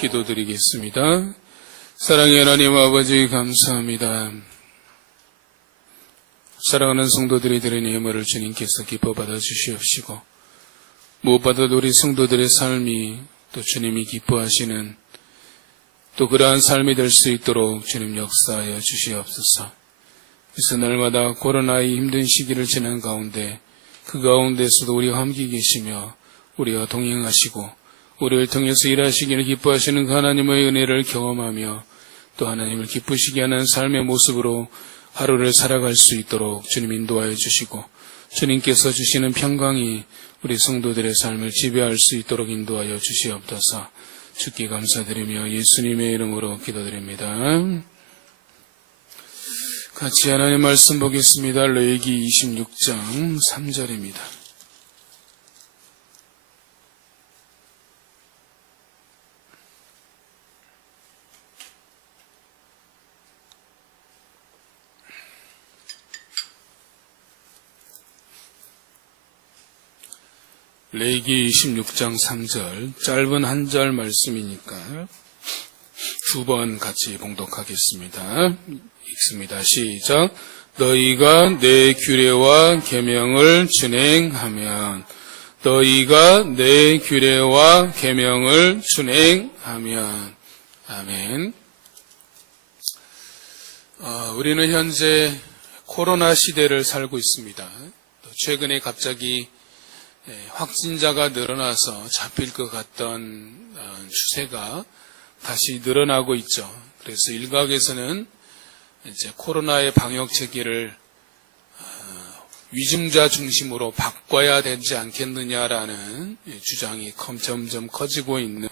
기도드리겠습니다. 사랑의 하나님 아버지 감사합니다. 사랑하는 성도들이 드린 예물을 주님께서 기뻐 받아주시옵시고 무엇보다도 우리 성도들의 삶이 또 주님이 기뻐하시는 또 그러한 삶이 될 수 있도록 주님 역사하여 주시옵소서. 그래서 날마다 코로나의 힘든 시기를 지난 가운데 그 가운데서도 우리와 함께 계시며 우리와 동행하시고 우리를 통해서 일하시기를 기뻐하시는 그 하나님의 은혜를 경험하며 또 하나님을 기쁘시게 하는 삶의 모습으로 하루를 살아갈 수 있도록 주님 인도하여 주시고 주님께서 주시는 평강이 우리 성도들의 삶을 지배할 수 있도록 인도하여 주시옵소서. 주께 감사드리며 예수님의 이름으로 기도드립니다. 같이 하나님 말씀 보겠습니다. 레위기 26장 3절입니다. 레위기 26장 3절, 짧은 한 절 말씀이니까 두 번 같이 봉독하겠습니다. 읽습니다. 시작. 너희가 내 규례와 계명을 준행하면, 너희가 내 규례와 계명을 준행하면. 아멘. 우리는 현재 코로나 시대를 살고 있습니다. 최근에 갑자기 확진자가 늘어나서 잡힐 것 같던 추세가 다시 늘어나고 있죠. 그래서 일각에서는 이제 코로나의 방역 체계를 위중자 중심으로 바꿔야 되지 않겠느냐라는 주장이 점점 커지고 있는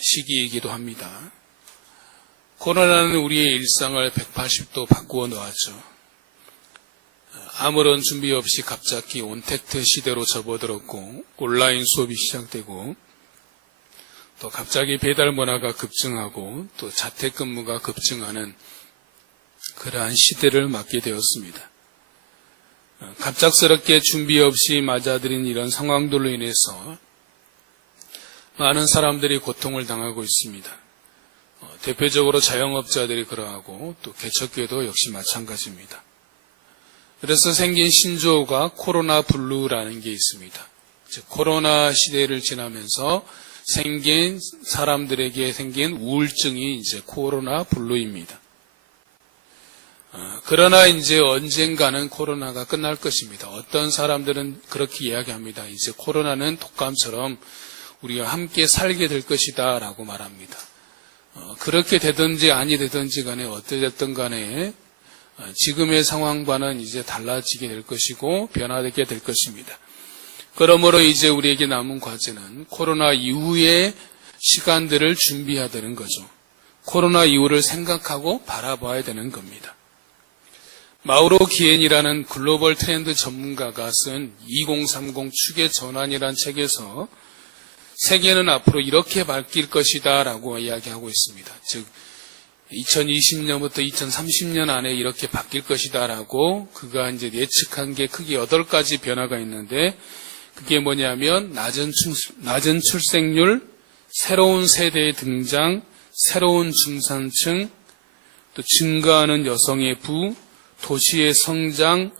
시기이기도 합니다. 코로나는 우리의 일상을 180도 바꾸어 놓았죠. 아무런 준비 없이 갑자기 온택트 시대로 접어들었고 온라인 수업이 시작되고 또 갑자기 배달 문화가 급증하고 또 자택근무가 급증하는 그러한 시대를 맞게 되었습니다. 갑작스럽게 준비 없이 맞아들인 이런 상황들로 인해서 많은 사람들이 고통을 당하고 있습니다. 대표적으로 자영업자들이 그러하고 또 개척교회도 역시 마찬가지입니다. 그래서 생긴 신조어가 코로나 블루라는 게 있습니다. 즉 코로나 시대를 지나면서 사람들에게 생긴 우울증이 이제 코로나 블루입니다. 그러나 이제 언젠가는 코로나가 끝날 것입니다. 어떤 사람들은 그렇게 이야기합니다. 이제 코로나는 독감처럼 우리가 함께 살게 될 것이다 라고 말합니다. 그렇게 되든지 아니 되든지 간에 어찌됐든 간에 지금의 상황과는 이제 달라지게 될 것이고 변화되게 될 것입니다. 그러므로 이제 우리에게 남은 과제는 코로나 이후의 시간들을 준비해야 되는 거죠. 코로나 이후를 생각하고 바라봐야 되는 겁니다. 마우로 기엔이라는 글로벌 트렌드 전문가가 쓴 2030 축의 전환이라는 책에서 세계는 앞으로 이렇게 바뀔 것이다 라고 이야기하고 있습니다. 즉 2020년부터 2030년 안에 이렇게 바뀔 것이다 라고 그가 이제 예측한 게 크게 8가지 변화가 있는데 그게 뭐냐면 낮은 출생률, 새로운 세대의 등장, 새로운 중산층, 또 증가하는 여성의 부, 도시의 성장,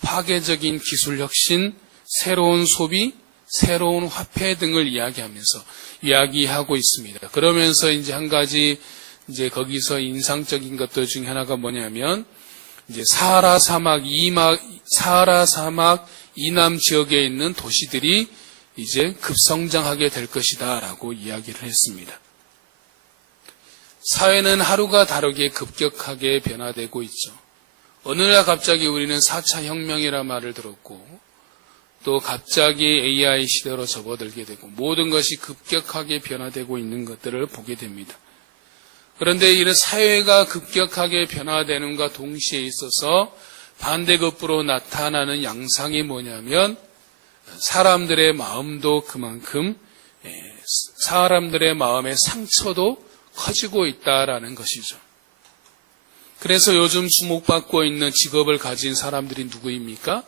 파괴적인 기술 혁신, 새로운 소비, 새로운 화폐 등을 이야기하고 있습니다. 그러면서 이제 한 가지 이제 거기서 인상적인 것들 중에 하나가 뭐냐면 이제 사하라 사막 이남 지역에 있는 도시들이 이제 급성장하게 될 것이다라고 이야기를 했습니다. 사회는 하루가 다르게 급격하게 변화되고 있죠. 어느 날 갑자기 우리는 4차 혁명이라는 말을 들었고 또 갑자기 AI 시대로 접어들게 되고 모든 것이 급격하게 변화되고 있는 것들을 보게 됩니다. 그런데 이런 사회가 급격하게 변화되는과 동시에 있어서 반대급부로 나타나는 양상이 뭐냐면 사람들의 마음도 그만큼 사람들의 마음의 상처도 커지고 있다라는 것이죠. 그래서 요즘 주목받고 있는 직업을 가진 사람들이 누구입니까?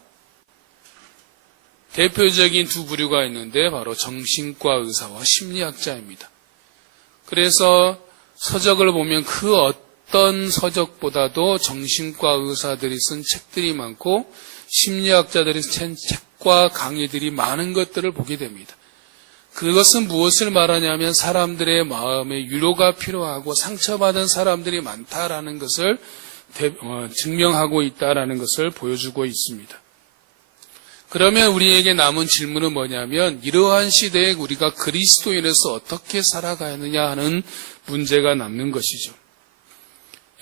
대표적인 두 부류가 있는데 바로 정신과 의사와 심리학자입니다. 그래서 서적을 보면 그 어떤 서적보다도 정신과 의사들이 쓴 책들이 많고 심리학자들이 쓴 책과 강의들이 많은 것들을 보게 됩니다. 그것은 무엇을 말하냐면 사람들의 마음에 위로가 필요하고 상처받은 사람들이 많다라는 것을 증명하고 있다라는 것을 보여주고 있습니다. 그러면 우리에게 남은 질문은 뭐냐면 이러한 시대에 우리가 그리스도인으로서 어떻게 살아가야 하느냐 하는 문제가 남는 것이죠.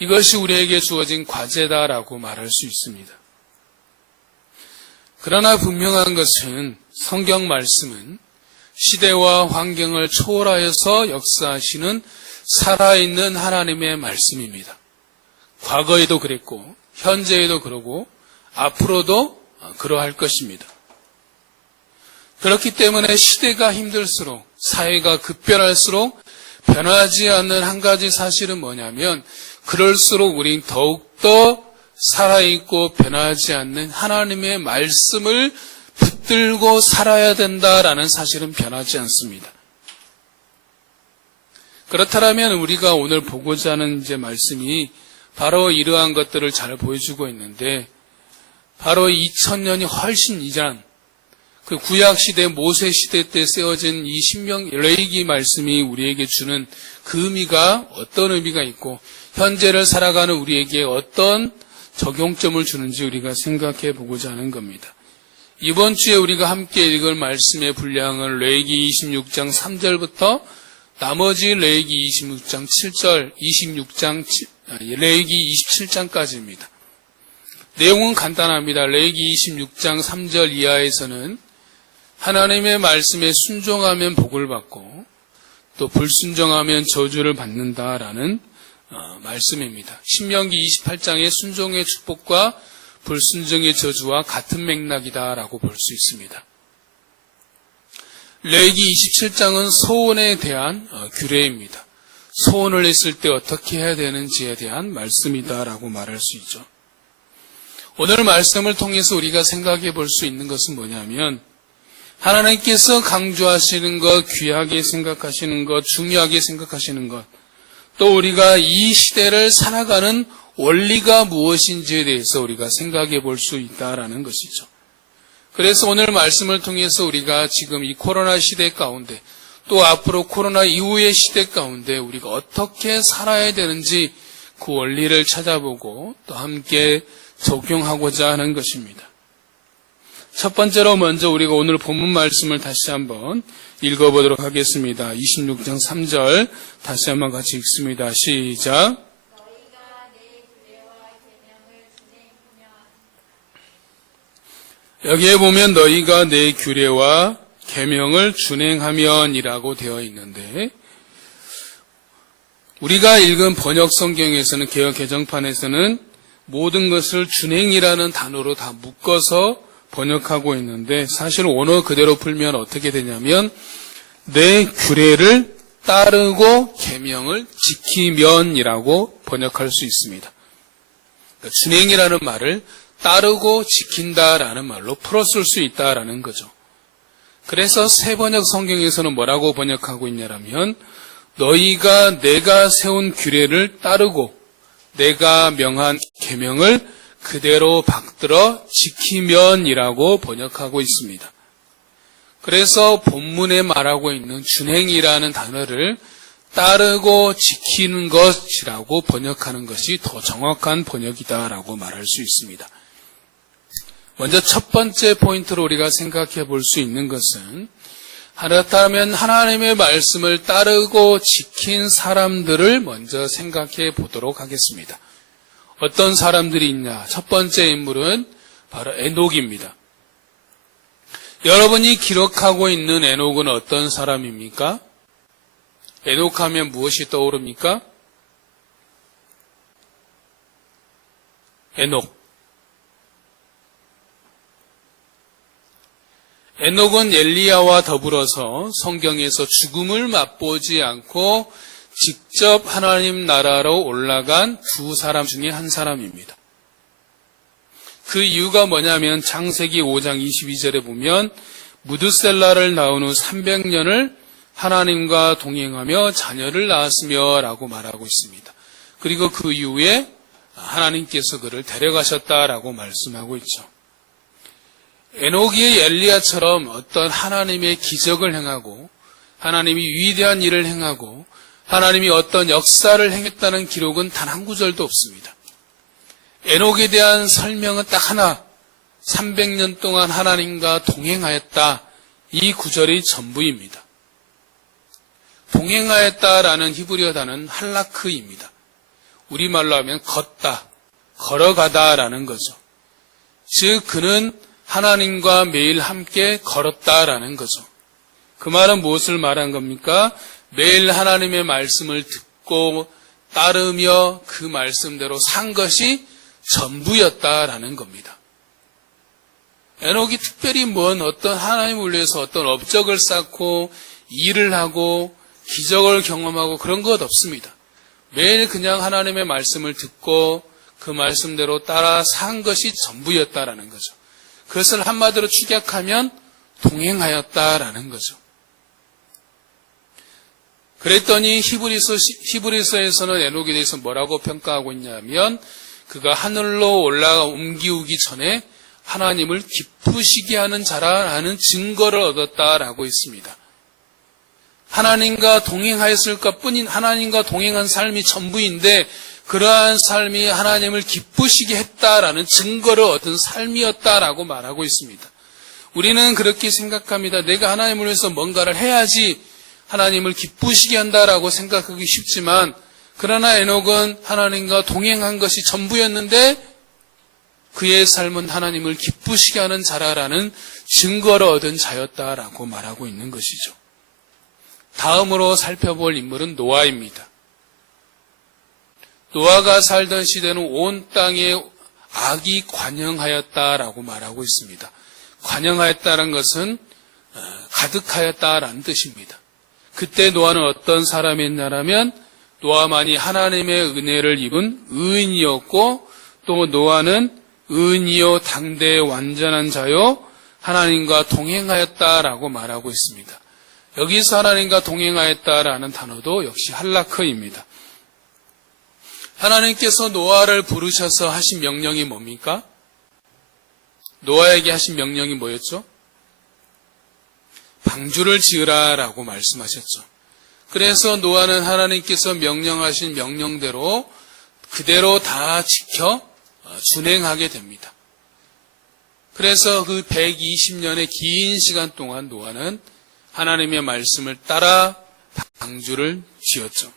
이것이 우리에게 주어진 과제다라고 말할 수 있습니다. 그러나 분명한 것은 성경 말씀은 시대와 환경을 초월하여서 역사하시는 살아있는 하나님의 말씀입니다. 과거에도 그랬고 현재에도 그러고 앞으로도 그러할 것입니다. 그렇기 때문에 시대가 힘들수록 사회가 급변할수록 변하지 않는 한 가지 사실은 뭐냐면 그럴수록 우린 더욱더 살아있고 변하지 않는 하나님의 말씀을 붙들고 살아야 된다라는 사실은 변하지 않습니다. 그렇다면 우리가 오늘 보고자 하는 이제 말씀이 바로 이러한 것들을 잘 보여주고 있는데 바로 2000년이 훨씬 이전 그 구약시대 모세시대 때 세워진 이 레위기 말씀이 우리에게 주는 그 의미가 어떤 의미가 있고 현재를 살아가는 우리에게 어떤 적용점을 주는지 우리가 생각해 보고자 하는 겁니다. 이번 주에 우리가 함께 읽을 말씀의 분량은 레위기 26장 3절부터 나머지 레위기 26장 7절, 레위기 27장까지입니다. 내용은 간단합니다. 레위기 26장 3절 이하에서는 하나님의 말씀에 순종하면 복을 받고 또 불순종하면 저주를 받는다라는 말씀입니다. 신명기 28장의 순종의 축복과 불순종의 저주와 같은 맥락이다라고 볼 수 있습니다. 레위기 27장은 소원에 대한 규례입니다. 소원을 했을 때 어떻게 해야 되는지에 대한 말씀이다라고 말할 수 있죠. 오늘 말씀을 통해서 우리가 생각해 볼 수 있는 것은 뭐냐면 하나님께서 강조하시는 것, 귀하게 생각하시는 것, 중요하게 생각하시는 것, 또 우리가 이 시대를 살아가는 원리가 무엇인지에 대해서 우리가 생각해 볼 수 있다라는 것이죠. 그래서 오늘 말씀을 통해서 우리가 지금 이 코로나 시대 가운데 또 앞으로 코로나 이후의 시대 가운데 우리가 어떻게 살아야 되는지 그 원리를 찾아보고 또 함께 적용하고자 하는 것입니다. 첫 번째로 먼저 우리가 오늘 본문 말씀을 다시 한번 읽어보도록 하겠습니다. 26장 3절 다시 한번 같이 읽습니다. 시작. 여기에 보면 너희가 내 규례와 계명을 준행하면이라고 되어 있는데 우리가 읽은 번역 성경에서는 개역 개정판에서는 모든 것을 준행이라는 단어로 다 묶어서 번역하고 있는데 사실 원어 그대로 풀면 어떻게 되냐면 내 규례를 따르고 계명을 지키면이라고 번역할 수 있습니다. 그러니까 준행이라는 말을 따르고 지킨다라는 말로 풀었을 수 있다라는 거죠. 그래서 새 번역 성경에서는 뭐라고 번역하고 있냐면 너희가 내가 세운 규례를 따르고 내가 명한 계명을 그대로 받들어 지키면이라고 번역하고 있습니다. 그래서 본문에 말하고 있는 준행이라는 단어를 따르고 지키는 것이라고 번역하는 것이 더 정확한 번역이다라고 말할 수 있습니다. 먼저 첫 번째 포인트로 우리가 생각해 볼 수 있는 것은 그렇다면 하나님의 말씀을 따르고 지킨 사람들을 먼저 생각해 보도록 하겠습니다. 어떤 사람들이 있냐? 첫 번째 인물은 바로 에녹입니다. 여러분이 기록하고 있는 에녹은 어떤 사람입니까? 에녹하면 무엇이 떠오릅니까? 에녹은 엘리야와 더불어서 성경에서 죽음을 맛보지 않고 직접 하나님 나라로 올라간 두 사람 중에 한 사람입니다. 그 이유가 뭐냐면 창세기 5장 22절에 보면 무드셀라를 낳은 후 300년을 하나님과 동행하며 자녀를 낳았으며 라고 말하고 있습니다. 그리고 그 이후에 하나님께서 그를 데려가셨다라고 말씀하고 있죠. 에녹이 엘리야처럼 어떤 하나님의 기적을 행하고 하나님이 위대한 일을 행하고 하나님이 어떤 역사를 행했다는 기록은 단 한 구절도 없습니다. 에녹에 대한 설명은 딱 하나, 300년 동안 하나님과 동행하였다. 이 구절이 전부입니다. 동행하였다라는 히브리어 단어는 할라크입니다. 우리말로 하면 걷다, 걸어가다라는 거죠. 즉 그는 하나님과 매일 함께 걸었다라는 거죠. 그 말은 무엇을 말한 겁니까? 매일 하나님의 말씀을 듣고 따르며 그 말씀대로 산 것이 전부였다라는 겁니다. 에녹이 특별히 어떤 하나님을 위해서 어떤 업적을 쌓고 일을 하고 기적을 경험하고 그런 것 없습니다. 매일 그냥 하나님의 말씀을 듣고 그 말씀대로 따라 산 것이 전부였다라는 거죠. 그것을 한마디로 축약하면 동행하였다라는 거죠. 그랬더니 히브리서에서는 에녹에 대해서 뭐라고 평가하고 있냐면 그가 하늘로 옮기우기 전에 하나님을 기쁘시게 하는 자라는 증거를 얻었다라고 있습니다. 하나님과 동행하였을 것뿐인 하나님과 동행한 삶이 전부인데 그러한 삶이 하나님을 기쁘시게 했다라는 증거를 얻은 삶이었다라고 말하고 있습니다. 우리는 그렇게 생각합니다. 내가 하나님을 위해서 뭔가를 해야지 하나님을 기쁘시게 한다라고 생각하기 쉽지만 그러나 에녹은 하나님과 동행한 것이 전부였는데 그의 삶은 하나님을 기쁘시게 하는 자라라는 증거를 얻은 자였다라고 말하고 있는 것이죠. 다음으로 살펴볼 인물은 노아입니다. 노아가 살던 시대는 온 땅에 악이 관영하였다라고 말하고 있습니다. 관영하였다는 것은 가득하였다라는 뜻입니다. 그때 노아는 어떤 사람이었냐면 노아만이 하나님의 은혜를 입은 의인이었고 또 노아는 의인이요 당대의 완전한 자요 하나님과 동행하였다라고 말하고 있습니다. 여기서 하나님과 동행하였다라는 단어도 역시 할라크입니다. 하나님께서 노아를 부르셔서 하신 명령이 뭡니까? 노아에게 하신 명령이 뭐였죠? 방주를 지으라라고 말씀하셨죠. 그래서 노아는 하나님께서 명령하신 명령대로 그대로 다 지켜 준행하게 됩니다. 그래서 그 120년의 긴 시간 동안 노아는 하나님의 말씀을 따라 방주를 지었죠.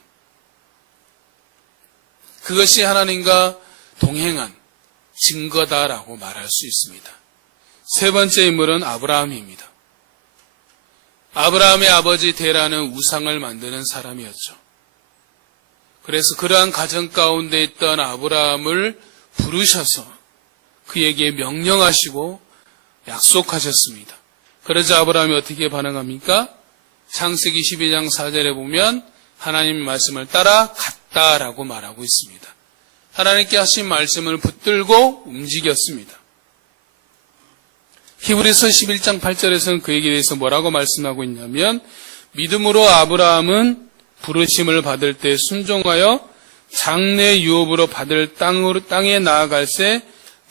그것이 하나님과 동행한 증거다라고 말할 수 있습니다. 세 번째 인물은 아브라함입니다. 아브라함의 아버지 데라는 우상을 만드는 사람이었죠. 그래서 그러한 가정 가운데 있던 아브라함을 부르셔서 그에게 명령하시고 약속하셨습니다. 그러자 아브라함이 어떻게 반응합니까? 창세기 12장 4절에 보면 하나님 말씀을 따라 갔다라고 말하고 있습니다. 하나님께 하신 말씀을 붙들고 움직였습니다. 히브리서 11장 8절에서는 그에게 대해서 뭐라고 말씀하고 있냐면 믿음으로 아브라함은 부르심을 받을 때 순종하여 장래 유업으로 받을 땅에 나아갈새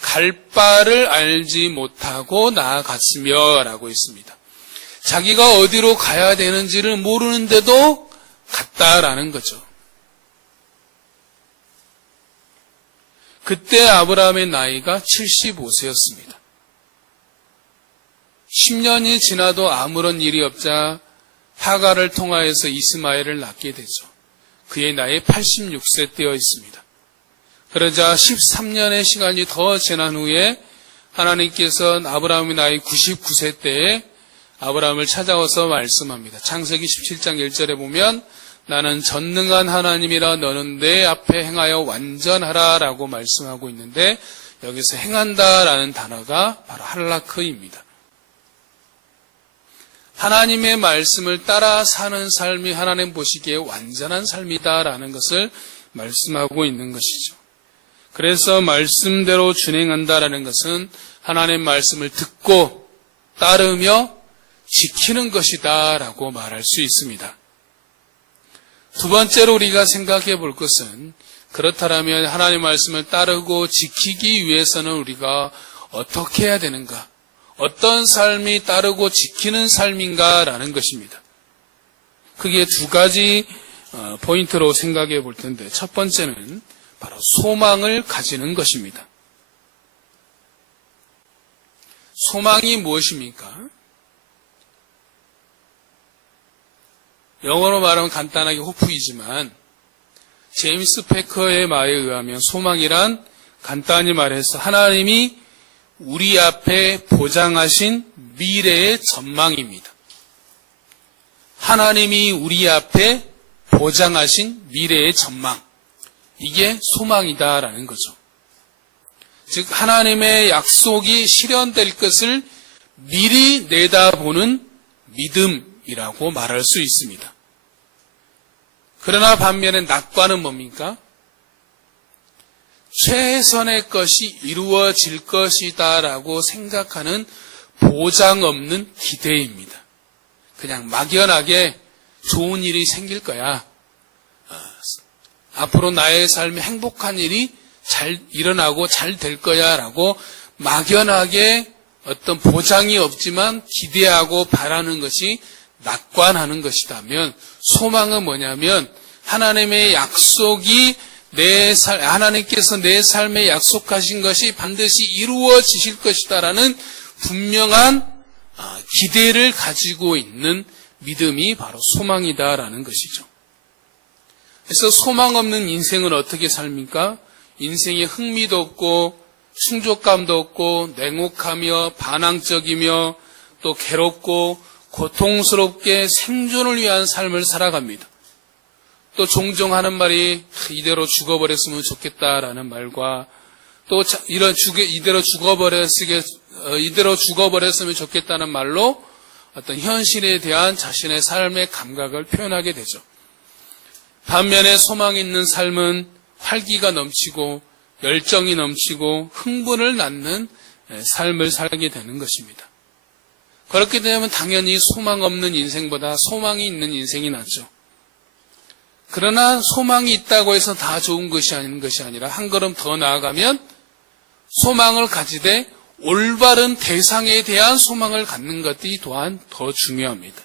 갈 바를 알지 못하고 나아갔으며 라고 있습니다. 자기가 어디로 가야 되는지를 모르는데도 갔다라는 거죠. 그때 아브라함의 나이가 75세였습니다. 10년이 지나도 아무런 일이 없자 하가를 통하여서 이스마엘을 낳게 되죠. 그의 나이 86세 되어 있습니다. 그러자 13년의 시간이 더 지난 후에 하나님께서 아브라함의 나이 99세 때에 아브라함을 찾아와서 말씀합니다. 창세기 17장 1절에 보면 나는 전능한 하나님이라 너는 내 앞에 행하여 완전하라 라고 말씀하고 있는데 여기서 행한다라는 단어가 바로 할라크입니다. 하나님의 말씀을 따라 사는 삶이 하나님 보시기에 완전한 삶이다라는 것을 말씀하고 있는 것이죠. 그래서 말씀대로 준행한다라는 것은 하나님의 말씀을 듣고 따르며 지키는 것이다 라고 말할 수 있습니다. 두 번째로 우리가 생각해 볼 것은, 그렇다면 하나님의 말씀을 따르고 지키기 위해서는 우리가 어떻게 해야 되는가? 어떤 삶이 따르고 지키는 삶인가라는 것입니다. 그게 두 가지 포인트로 생각해 볼 텐데, 첫 번째는 바로 소망을 가지는 것입니다. 소망이 무엇입니까? 영어로 말하면 간단하게 호프이지만 제임스 패커의 말에 의하면 소망이란 간단히 말해서 하나님이 우리 앞에 보장하신 미래의 전망입니다. 하나님이 우리 앞에 보장하신 미래의 전망. 이게 소망이다라는 거죠. 즉 하나님의 약속이 실현될 것을 미리 내다보는 믿음이라고 말할 수 있습니다. 그러나 반면에 낙관은 뭡니까? 최선의 것이 이루어질 것이다라고 생각하는 보장 없는 기대입니다. 그냥 막연하게 좋은 일이 생길 거야. 앞으로 나의 삶에 행복한 일이 잘 일어나고 잘 될 거야 라고 막연하게 어떤 보장이 없지만 기대하고 바라는 것이 낙관하는 것이다면, 소망은 뭐냐면 하나님의 약속이 하나님께서 내 삶에 약속하신 것이 반드시 이루어지실 것이다라는 분명한 기대를 가지고 있는 믿음이 바로 소망이다라는 것이죠. 그래서 소망 없는 인생은 어떻게 삽니까? 인생에 흥미도 없고 충족감도 없고 냉혹하며 반항적이며 또 괴롭고 고통스럽게 생존을 위한 삶을 살아갑니다. 또 종종 하는 말이 이대로 죽어버렸으면 좋겠다라는 말과 또 이대로 죽어버렸으면 좋겠다는 말로 어떤 현실에 대한 자신의 삶의 감각을 표현하게 되죠. 반면에 소망이 있는 삶은 활기가 넘치고 열정이 넘치고 흥분을 낳는 삶을 살게 되는 것입니다. 그렇게 되면 당연히 소망 없는 인생보다 소망이 있는 인생이 낫죠. 그러나 소망이 있다고 해서 다 좋은 것이 아닌 것이 아니라 한 걸음 더 나아가면 소망을 가지되 올바른 대상에 대한 소망을 갖는 것이 또한 더 중요합니다.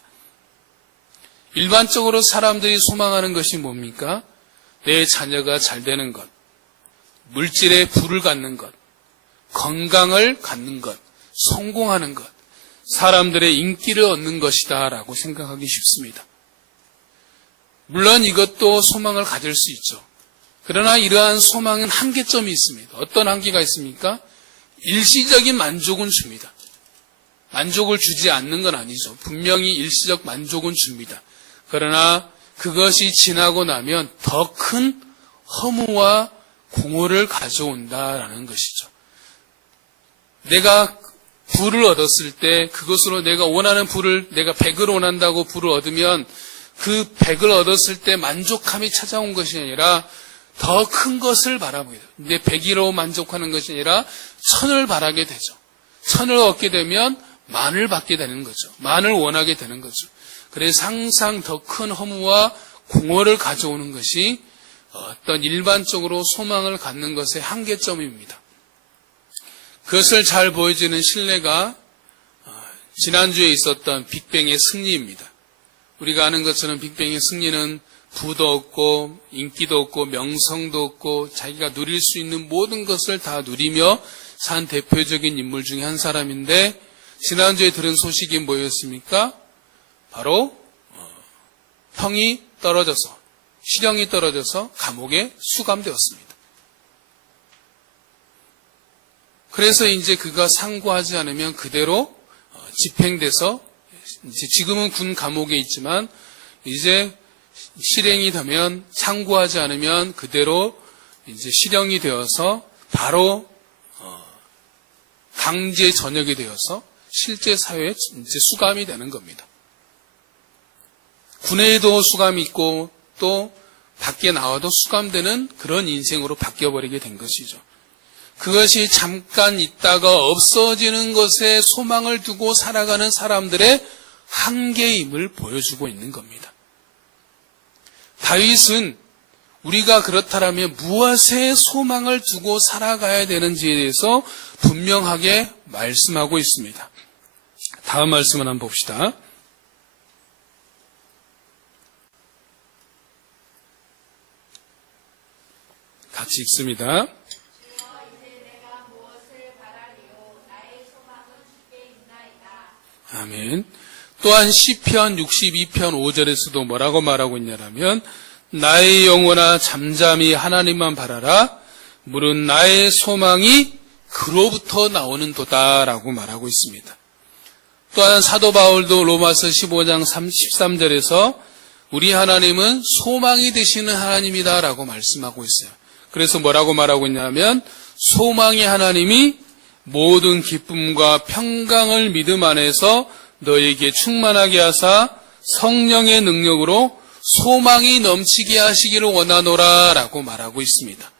일반적으로 사람들이 소망하는 것이 뭡니까? 내 자녀가 잘 되는 것, 물질의 부를 갖는 것, 건강을 갖는 것, 성공하는 것, 사람들의 인기를 얻는 것이다 라고 생각하기 쉽습니다. 물론 이것도 소망을 가질 수 있죠. 그러나 이러한 소망은 한계점이 있습니다. 어떤 한계가 있습니까? 일시적인 만족은 줍니다. 만족을 주지 않는 건 아니죠. 분명히 일시적 만족은 줍니다. 그러나 그것이 지나고 나면 더 큰 허무와 공허를 가져온다라는 것이죠. 내가 부를 얻었을 때 그것으로 내가 원하는 부를, 내가 100을 원한다고 부를 얻으면 그 100을 얻었을 때 만족함이 찾아온 것이 아니라 더 큰 것을 바라보게 돼요. 내 100이로 만족하는 것이 아니라 1000을 바라게 되죠. 1000을 얻게 되면 만을 받게 되는 거죠. 만을 원하게 되는 거죠. 그래서 항상 더 큰 허무와 공허를 가져오는 것이 어떤 일반적으로 소망을 갖는 것의 한계점입니다. 그것을 잘 보여주는 신뢰가 지난주에 있었던 빅뱅의 승리입니다. 우리가 아는 것처럼 빅뱅의 승리는 부도 없고 인기도 없고 명성도 없고 자기가 누릴 수 있는 모든 것을 다 누리며 산 대표적인 인물 중에 한 사람인데, 지난주에 들은 소식이 뭐였습니까? 바로 형이 떨어져서, 실형이 떨어져서 감옥에 수감되었습니다. 그래서 이제 그가 상고하지 않으면 그대로 집행돼서, 이제 지금은 군 감옥에 있지만 이제 실행이 되면, 상고하지 않으면 그대로 이제 실형이 되어서 바로 강제 전역이 되어서 실제 사회에 이제 수감이 되는 겁니다. 군에도 수감이 있고 또 밖에 나와도 수감되는 그런 인생으로 바뀌어버리게 된 것이죠. 그것이 잠깐 있다가 없어지는 것에 소망을 두고 살아가는 사람들의 한계임을 보여주고 있는 겁니다. 다윗은 우리가 그렇다면 무엇에 소망을 두고 살아가야 되는지에 대해서 분명하게 말씀하고 있습니다. 다음 말씀을 한번 봅시다. 같이 읽습니다. 아멘. 또한 시편 62편 5절에서도 뭐라고 말하고 있냐면 나의 영혼아 잠잠히 하나님만 바라라. 물은 나의 소망이 그로부터 나오는 도다라고 말하고 있습니다. 또한 사도 바울도 로마서 15장 13절에서 우리 하나님은 소망이 되시는 하나님이다라고 말씀하고 있어요. 그래서 뭐라고 말하고 있냐면 소망의 하나님이 모든 기쁨과 평강을 믿음 안에서 너에게 충만하게 하사 성령의 능력으로 소망이 넘치게 하시기를 원하노라 라고 말하고 있습니다.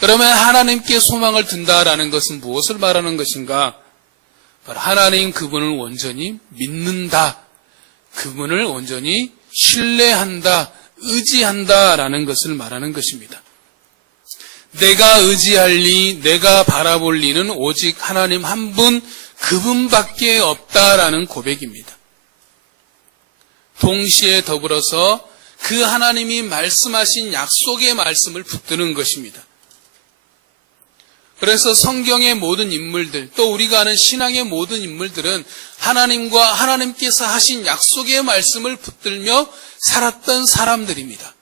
그러면 하나님께 소망을 둔다라는 것은 무엇을 말하는 것인가? 바로 하나님 그분을 온전히 믿는다. 그분을 온전히 신뢰한다. 의지한다라는 것을 말하는 것입니다. 내가 의지할 리, 내가 바라볼 리는 오직 하나님 한 분, 그분밖에 없다라는 고백입니다. 동시에 더불어서 그 하나님이 말씀하신 약속의 말씀을 붙드는 것입니다. 그래서 성경의 모든 인물들, 또 우리가 아는 신앙의 모든 인물들은 하나님과 하나님께서 하신 약속의 말씀을 붙들며 살았던 사람들입니다.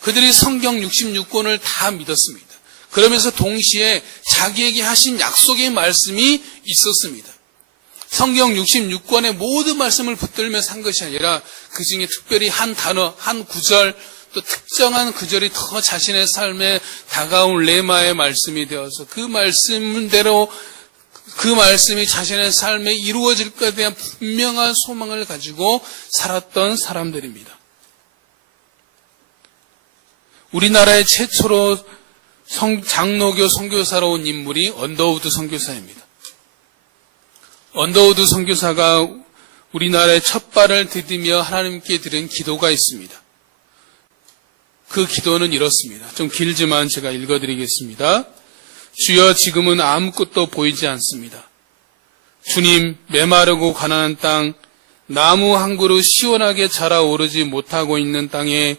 그들이 성경 66권을 다 믿었습니다. 그러면서 동시에 자기에게 하신 약속의 말씀이 있었습니다. 성경 66권의 모든 말씀을 붙들며 산 것이 아니라 그 중에 특별히 한 단어, 한 구절, 또 특정한 구절이 더 자신의 삶에 다가온 레마의 말씀이 되어서 그 말씀대로 그 말씀이 자신의 삶에 이루어질 것에 대한 분명한 소망을 가지고 살았던 사람들입니다. 우리나라의 최초로 장로교 선교사로 온 인물이 언더우드 선교사입니다. 언더우드 선교사가 우리나라의 첫 발을 디디며 하나님께 드린 기도가 있습니다. 그 기도는 이렇습니다. 좀 길지만 제가 읽어드리겠습니다. 주여 지금은 아무것도 보이지 않습니다. 주님, 메마르고 가난한 땅, 나무 한 그루 시원하게 자라오르지 못하고 있는 땅에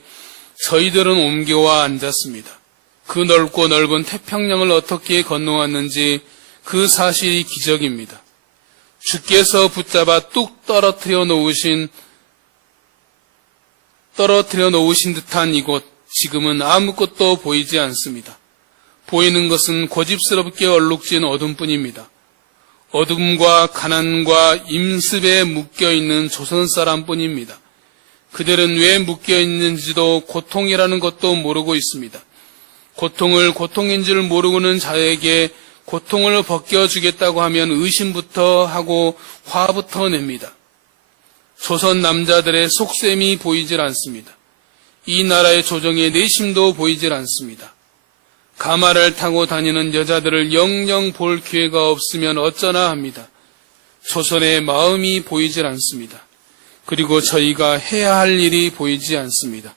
저희들은 옮겨와 앉았습니다. 그 넓고 넓은 태평양을 어떻게 건너왔는지 그 사실이 기적입니다. 주께서 붙잡아 뚝 떨어뜨려 놓으신 듯한 이곳, 지금은 아무것도 보이지 않습니다. 보이는 것은 고집스럽게 얼룩진 어둠뿐입니다. 어둠과 가난과 임습에 묶여있는 조선 사람뿐입니다. 그들은 왜 묶여있는지도 고통이라는 것도 모르고 있습니다. 고통을 고통인 줄 모르는 자에게 고통을 벗겨주겠다고 하면 의심부터 하고 화부터 냅니다. 조선 남자들의 속셈이 보이질 않습니다. 이 나라의 조정의 내심도 보이질 않습니다. 가마를 타고 다니는 여자들을 영영 볼 기회가 없으면 어쩌나 합니다. 조선의 마음이 보이질 않습니다. 그리고 저희가 해야 할 일이 보이지 않습니다.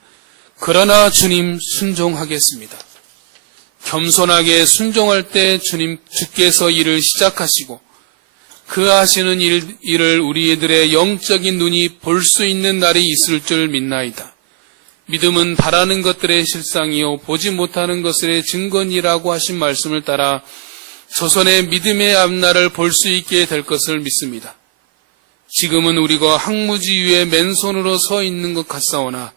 그러나 주님 순종하겠습니다. 겸손하게 순종할 때 주께서 일을 시작하시고 그 하시는 일을 우리들의 영적인 눈이 볼 수 있는 날이 있을 줄 믿나이다. 믿음은 바라는 것들의 실상이요 보지 못하는 것들의 증거니라고 하신 말씀을 따라 조선의 믿음의 앞날을 볼 수 있게 될 것을 믿습니다. 지금은 우리가 항무지 위에 맨손으로 서 있는 것 같사오나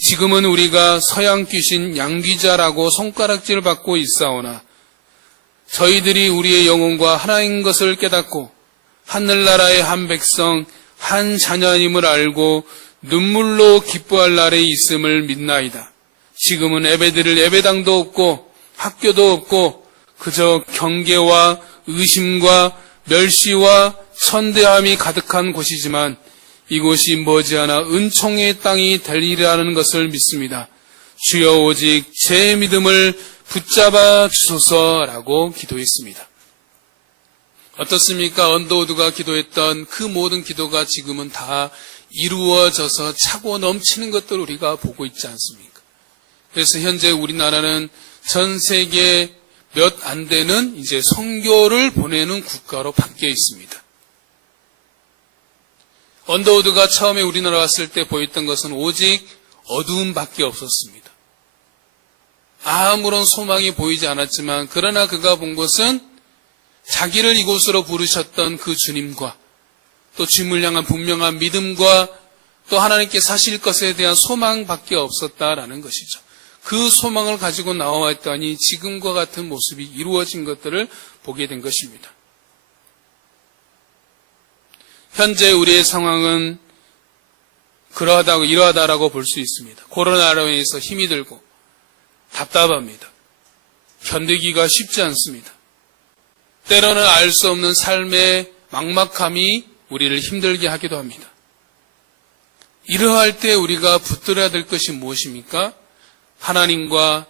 지금은 우리가 서양 귀신 양귀자라고 손가락질 받고 있사오나 저희들이 우리의 영혼과 하나인 것을 깨닫고 하늘나라의 한 백성, 한 자녀임을 알고 눈물로 기뻐할 날에 있음을 믿나이다. 지금은 예배드릴 예배당도 없고 학교도 없고 그저 경계와 의심과 멸시와 천대함이 가득한 곳이지만 이곳이 머지않아 은총의 땅이 되리라는 것을 믿습니다. 주여 오직 제 믿음을 붙잡아 주소서라고 기도했습니다. 어떻습니까? 언더우드가 기도했던 그 모든 기도가 지금은 다 이루어져서 차고 넘치는 것들을 우리가 보고 있지 않습니까? 그래서 현재 우리나라는 전 세계 몇 안 되는 이제 선교를 보내는 국가로 바뀌어 있습니다. 언더우드가 처음에 우리나라 왔을 때 보였던 것은 오직 어두움밖에 없었습니다. 아무런 소망이 보이지 않았지만 그러나 그가 본 것은 자기를 이곳으로 부르셨던 그 주님과 또 주님을 향한 분명한 믿음과 또 하나님께 사실 것에 대한 소망밖에 없었다라는 것이죠. 그 소망을 가지고 나와왔더니 지금과 같은 모습이 이루어진 것들을 보게 된 것입니다. 현재 우리의 상황은 이러하다라고 볼 수 있습니다. 코로나로 인해서 힘이 들고 답답합니다. 견디기가 쉽지 않습니다. 때로는 알 수 없는 삶의 막막함이 우리를 힘들게 하기도 합니다. 이러할 때 우리가 붙들어야 될 것이 무엇입니까? 하나님과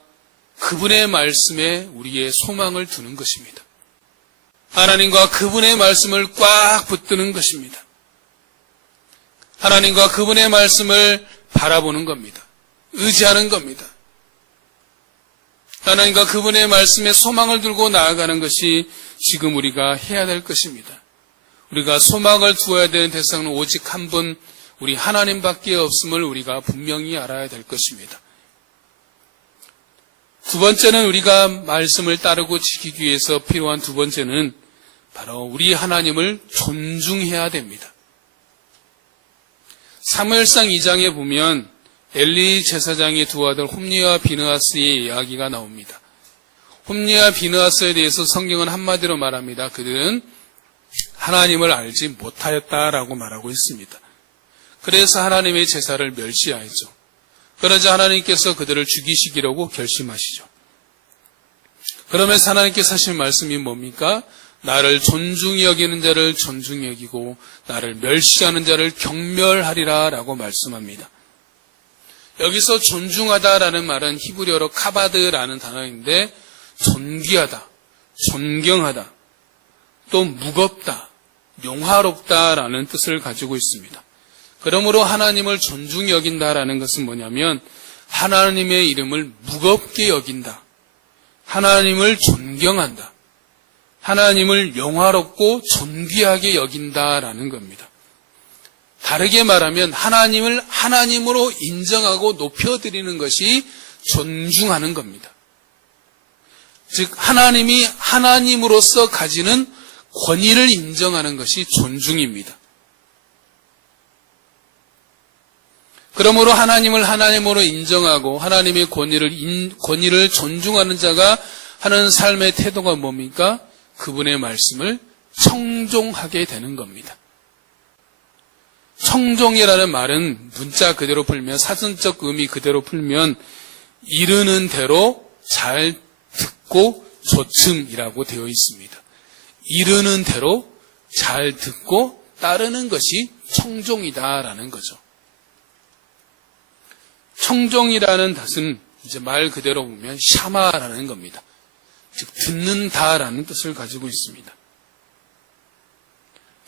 그분의 말씀에 우리의 소망을 두는 것입니다. 하나님과 그분의 말씀을 꽉 붙드는 것입니다. 하나님과 그분의 말씀을 바라보는 겁니다. 의지하는 겁니다. 하나님과 그분의 말씀에 소망을 들고 나아가는 것이 지금 우리가 해야 될 것입니다. 우리가 소망을 두어야 되는 대상은 오직 한 분, 우리 하나님밖에 없음을 우리가 분명히 알아야 될 것입니다. 두 번째는 우리가 말씀을 따르고 지키기 위해서 필요한 두 번째는 바로 우리 하나님을 존중해야 됩니다. 사무엘상 2장에 보면 엘리 제사장의 두 아들 홈니와 비느하스의 이야기가 나옵니다. 홈니와 비느하스에 대해서 성경은 한마디로 말합니다. 그들은 하나님을 알지 못하였다라고 말하고 있습니다. 그래서 하나님의 제사를 멸시하였죠. 그러자 하나님께서 그들을 죽이시기라고 결심하시죠. 그러면서 하나님께서 하신 말씀이 뭡니까? 나를 존중히 여기는 자를 존중히 여기고 나를 멸시하는 자를 경멸하리라 라고 말씀합니다. 여기서 존중하다라는 말은 히브리어로 카바드라는 단어인데 존귀하다, 존경하다, 또 무겁다, 용화롭다라는 뜻을 가지고 있습니다. 그러므로 하나님을 존중히 여긴다라는 것은 뭐냐면 하나님의 이름을 무겁게 여긴다, 하나님을 존경한다, 하나님을 영화롭고 존귀하게 여긴다라는 겁니다. 다르게 말하면 하나님을 하나님으로 인정하고 높여드리는 것이 존중하는 겁니다. 즉 하나님이 하나님으로서 가지는 권위를 인정하는 것이 존중입니다. 그러므로 하나님을 하나님으로 인정하고 하나님의 권위를 존중하는 자가 하는 삶의 태도가 뭡니까? 그분의 말씀을 청종하게 되는 겁니다. 청종이라는 말은 문자 그대로 풀면, 사전적 의미 그대로 풀면 이르는 대로 잘 듣고 조춤이라고 되어 있습니다. 이르는 대로 잘 듣고 따르는 것이 청종이다라는 거죠. 청종이라는 뜻은 이제 말 그대로 보면 샤마라는 겁니다. 즉 듣는다라는 뜻을 가지고 있습니다.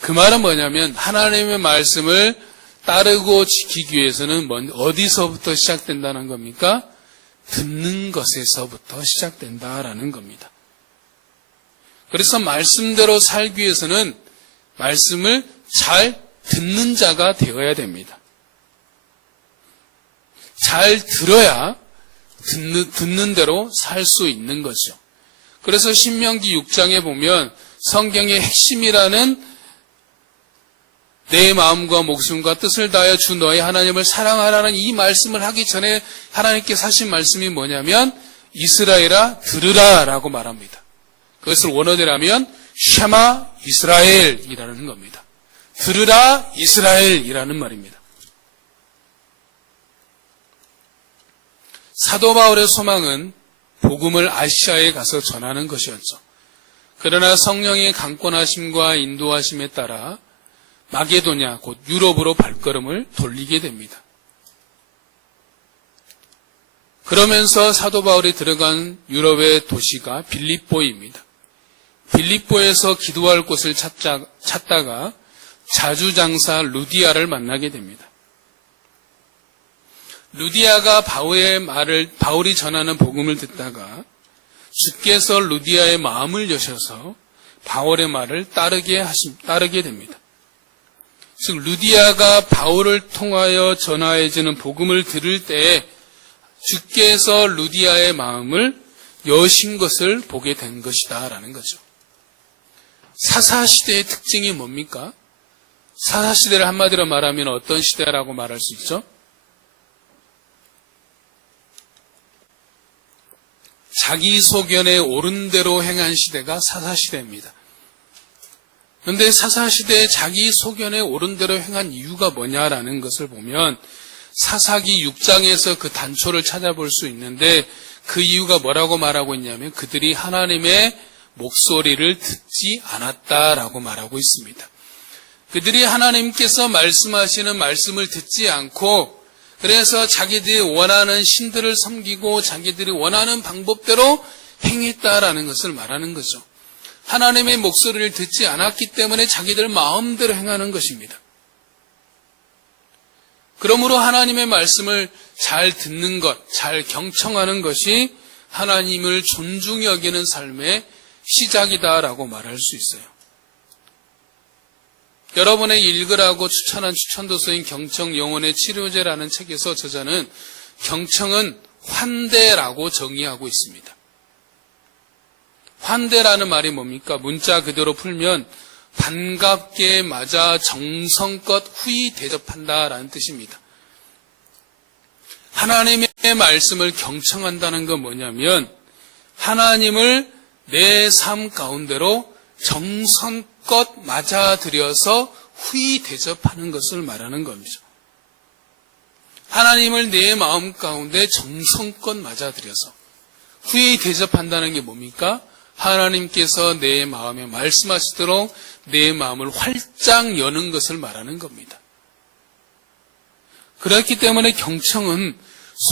그 말은 뭐냐면 하나님의 말씀을 따르고 지키기 위해서는 어디서부터 시작된다는 겁니까? 듣는 것에서부터 시작된다라는 겁니다. 그래서 말씀대로 살기 위해서는 말씀을 잘 듣는 자가 되어야 됩니다. 잘 들어야 듣는 대로 살 수 있는 거죠. 그래서 신명기 6장에 보면 성경의 핵심이라는 내 마음과 목숨과 뜻을 다하여 주 너의 하나님을 사랑하라는 이 말씀을 하기 전에 하나님께서 하신 말씀이 뭐냐면 이스라엘아 들으라 라고 말합니다. 그것을 원어대로 하면 샤마 이스라엘이라는 겁니다. 들으라 이스라엘이라는 말입니다. 사도 바울의 소망은 복음을 아시아에 가서 전하는 것이었죠. 그러나 성령의 강권하심과 인도하심에 따라 마게도냐 곧 유럽으로 발걸음을 돌리게 됩니다. 그러면서 사도 바울이 들어간 유럽의 도시가 빌립보입니다. 빌립보에서 기도할 곳을 찾다가 자주장사 루디아를 만나게 됩니다. 루디아가 바울이 전하는 복음을 듣다가 주께서 루디아의 마음을 여셔서 바울의 말을 따르게 됩니다. 즉 루디아가 바울을 통하여 전하여지는 복음을 들을 때 주께서 루디아의 마음을 여신 것을 보게 된 것이다 라는 거죠. 사사시대의 특징이 뭡니까? 사사시대를 한마디로 말하면 어떤 시대라고 말할 수 있죠? 자기 소견에 옳은 대로 행한 시대가 사사시대입니다. 그런데 사사시대에 자기 소견에 옳은 대로 행한 이유가 뭐냐라는 것을 보면 사사기 6장에서 그 단초를 찾아볼 수 있는데 그 이유가 뭐라고 말하고 있냐면 그들이 하나님의 목소리를 듣지 않았다라고 말하고 있습니다. 그들이 하나님께서 말씀하시는 말씀을 듣지 않고 그래서 자기들이 원하는 신들을 섬기고 자기들이 원하는 방법대로 행했다라는 것을 말하는 거죠. 하나님의 목소리를 듣지 않았기 때문에 자기들 마음대로 행하는 것입니다. 그러므로 하나님의 말씀을 잘 듣는 것, 잘 경청하는 것이 하나님을 존중히 여기는 삶의 시작이다라고 말할 수 있어요. 여러분의 읽으라고 추천한 추천도서인 경청 영혼의 치료제라는 책에서 저자는 경청은 환대라고 정의하고 있습니다. 환대라는 말이 뭡니까? 문자 그대로 풀면 반갑게 맞아 정성껏 후히 대접한다라는 뜻입니다. 하나님의 말씀을 경청한다는 건 뭐냐면 하나님을 내 삶 가운데로 정성껏 맞아들여서 후히 대접하는 것을 말하는 겁니다. 하나님을 내 마음 가운데 정성껏 맞아들여서 후히 대접한다는 게 뭡니까? 하나님께서 내 마음에 말씀하시도록 내 마음을 활짝 여는 것을 말하는 겁니다. 그렇기 때문에 경청은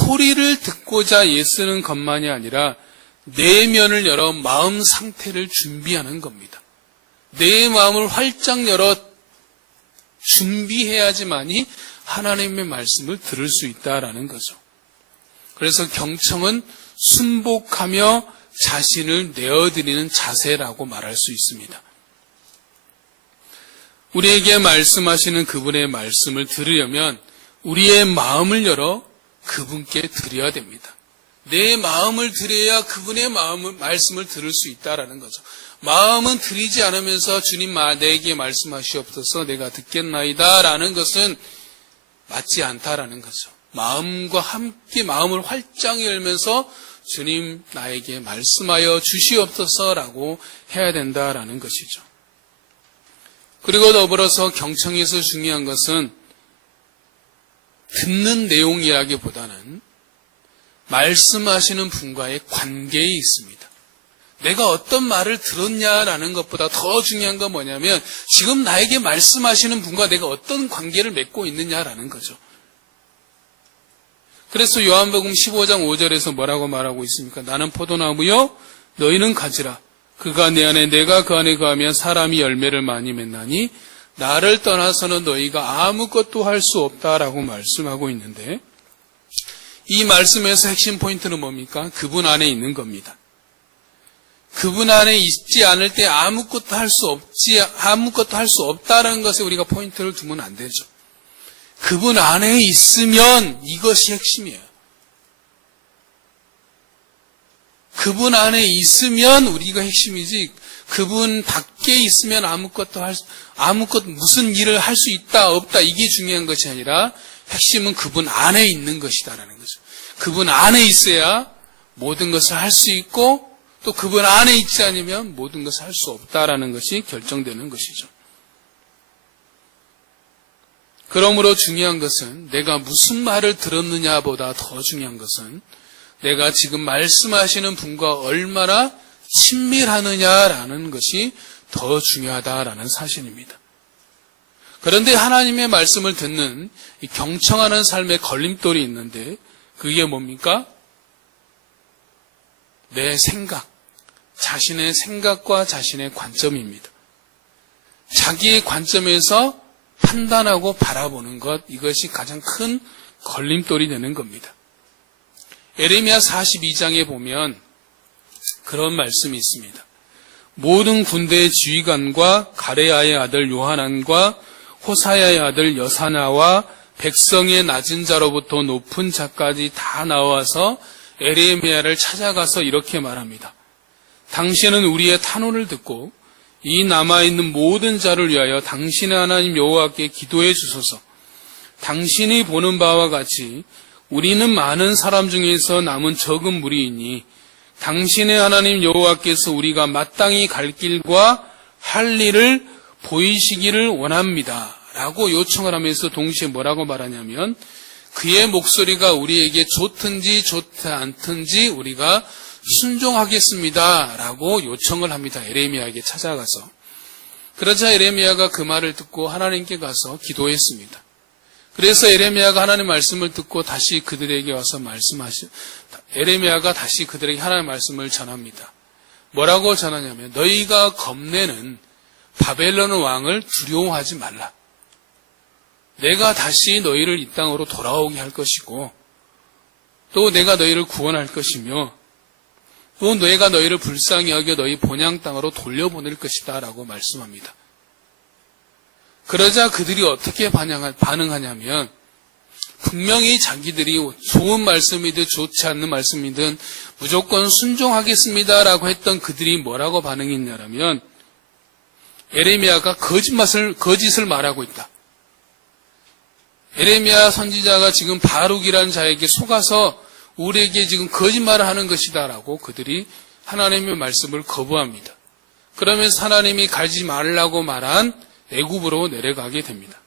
소리를 듣고자 애쓰는 것만이 아니라 내면을 열어 마음 상태를 준비하는 겁니다. 내 마음을 활짝 열어 준비해야지만이 하나님의 말씀을 들을 수 있다라는 거죠. 그래서 경청은 순복하며 자신을 내어드리는 자세라고 말할 수 있습니다. 우리에게 말씀하시는 그분의 말씀을 들으려면 우리의 마음을 열어 그분께 드려야 됩니다. 내 마음을 드려야 그분의 말씀을 들을 수 있다라는 거죠. 마음은 드리지 않으면서 주님 내게 말씀하시옵소서 내가 듣겠나이다 라는 것은 맞지 않다라는 거죠. 마음과 함께 마음을 활짝 열면서 주님 나에게 말씀하여 주시옵소서라고 해야 된다라는 것이죠. 그리고 더불어서 경청에서 중요한 것은 듣는 내용이라기보다는 말씀하시는 분과의 관계에 있습니다. 내가 어떤 말을 들었냐라는 것보다 더 중요한 건 뭐냐면 지금 나에게 말씀하시는 분과 내가 어떤 관계를 맺고 있느냐라는 거죠. 그래서 요한복음 15장 5절에서 뭐라고 말하고 있습니까? 나는 포도나무요 너희는 가지라. 그가 내 안에 내가 그 안에 거하면 사람이 열매를 많이 맺나니 나를 떠나서는 너희가 아무것도 할 수 없다라고 말씀하고 있는데 이 말씀에서 핵심 포인트는 뭡니까? 그분 안에 있는 겁니다. 그분 안에 있지 않을 때 아무것도 할 수 없다라는 것에 우리가 포인트를 두면 안 되죠. 그분 안에 있으면 이것이 핵심이에요. 그분 안에 있으면 우리가 핵심이지 그분 밖에 있으면 무슨 일을 할 수 있다 없다 이게 중요한 것이 아니라 핵심은 그분 안에 있는 것이다라는 거죠. 그분 안에 있어야 모든 것을 할 수 있고 또 그분 안에 있지 않으면 모든 것을 할 수 없다라는 것이 결정되는 것이죠. 그러므로 중요한 것은 내가 무슨 말을 들었느냐보다 더 중요한 것은 내가 지금 말씀하시는 분과 얼마나 친밀하느냐라는 것이 더 중요하다라는 사실입니다. 그런데 하나님의 말씀을 듣는 이 경청하는 삶의 걸림돌이 있는데 그게 뭡니까? 내 생각, 자신의 생각과 자신의 관점입니다. 자기의 관점에서 판단하고 바라보는 것, 이것이 가장 큰 걸림돌이 되는 겁니다. 에레미야 42장에 보면 그런 말씀이 있습니다. 모든 군대의 지휘관과 가레야의 아들 요하난과 호사야의 아들 여사냐와 백성의 낮은 자로부터 높은 자까지 다 나와서 에레미야를 찾아가서 이렇게 말합니다. 당신은 우리의 탄원을 듣고 이 남아있는 모든 자를 위하여 당신의 하나님 여호와께 기도해 주소서. 당신이 보는 바와 같이 우리는 많은 사람 중에서 남은 적은 무리이니 당신의 하나님 여호와께서 우리가 마땅히 갈 길과 할 일을 보이시기를 원합니다. 라고 요청을 하면서 동시에 뭐라고 말하냐면 그의 목소리가 우리에게 좋든지 좋지 않든지 우리가 순종하겠습니다. 라고 요청을 합니다. 에레미야에게 찾아가서. 그러자 에레미야가 그 말을 듣고 하나님께 가서 기도했습니다. 그래서 에레미야가 하나님 말씀을 듣고 다시 그들에게 와서 에레미야가 다시 그들에게 하나님 말씀을 전합니다. 뭐라고 전하냐면 너희가 겁내는 바벨론 왕을 두려워하지 말라. 내가 다시 너희를 이 땅으로 돌아오게 할 것이고 또 내가 너희를 구원할 것이며 또 내가 너희를 불쌍히 여겨 너희 본향 땅으로 돌려보낼 것이다 라고 말씀합니다. 그러자 그들이 어떻게 반응하냐면 분명히 자기들이 좋은 말씀이든 좋지 않는 말씀이든 무조건 순종하겠습니다 라고 했던 그들이 뭐라고 반응했냐면 에레미야가 거짓을 말하고 있다. 에레미야 선지자가 지금 바룩이라는 자에게 속아서 우리에게 지금 거짓말을 하는 것이다 라고 그들이 하나님의 말씀을 거부합니다. 그러면서 하나님이 가지 말라고 말한 애굽으로 내려가게 됩니다.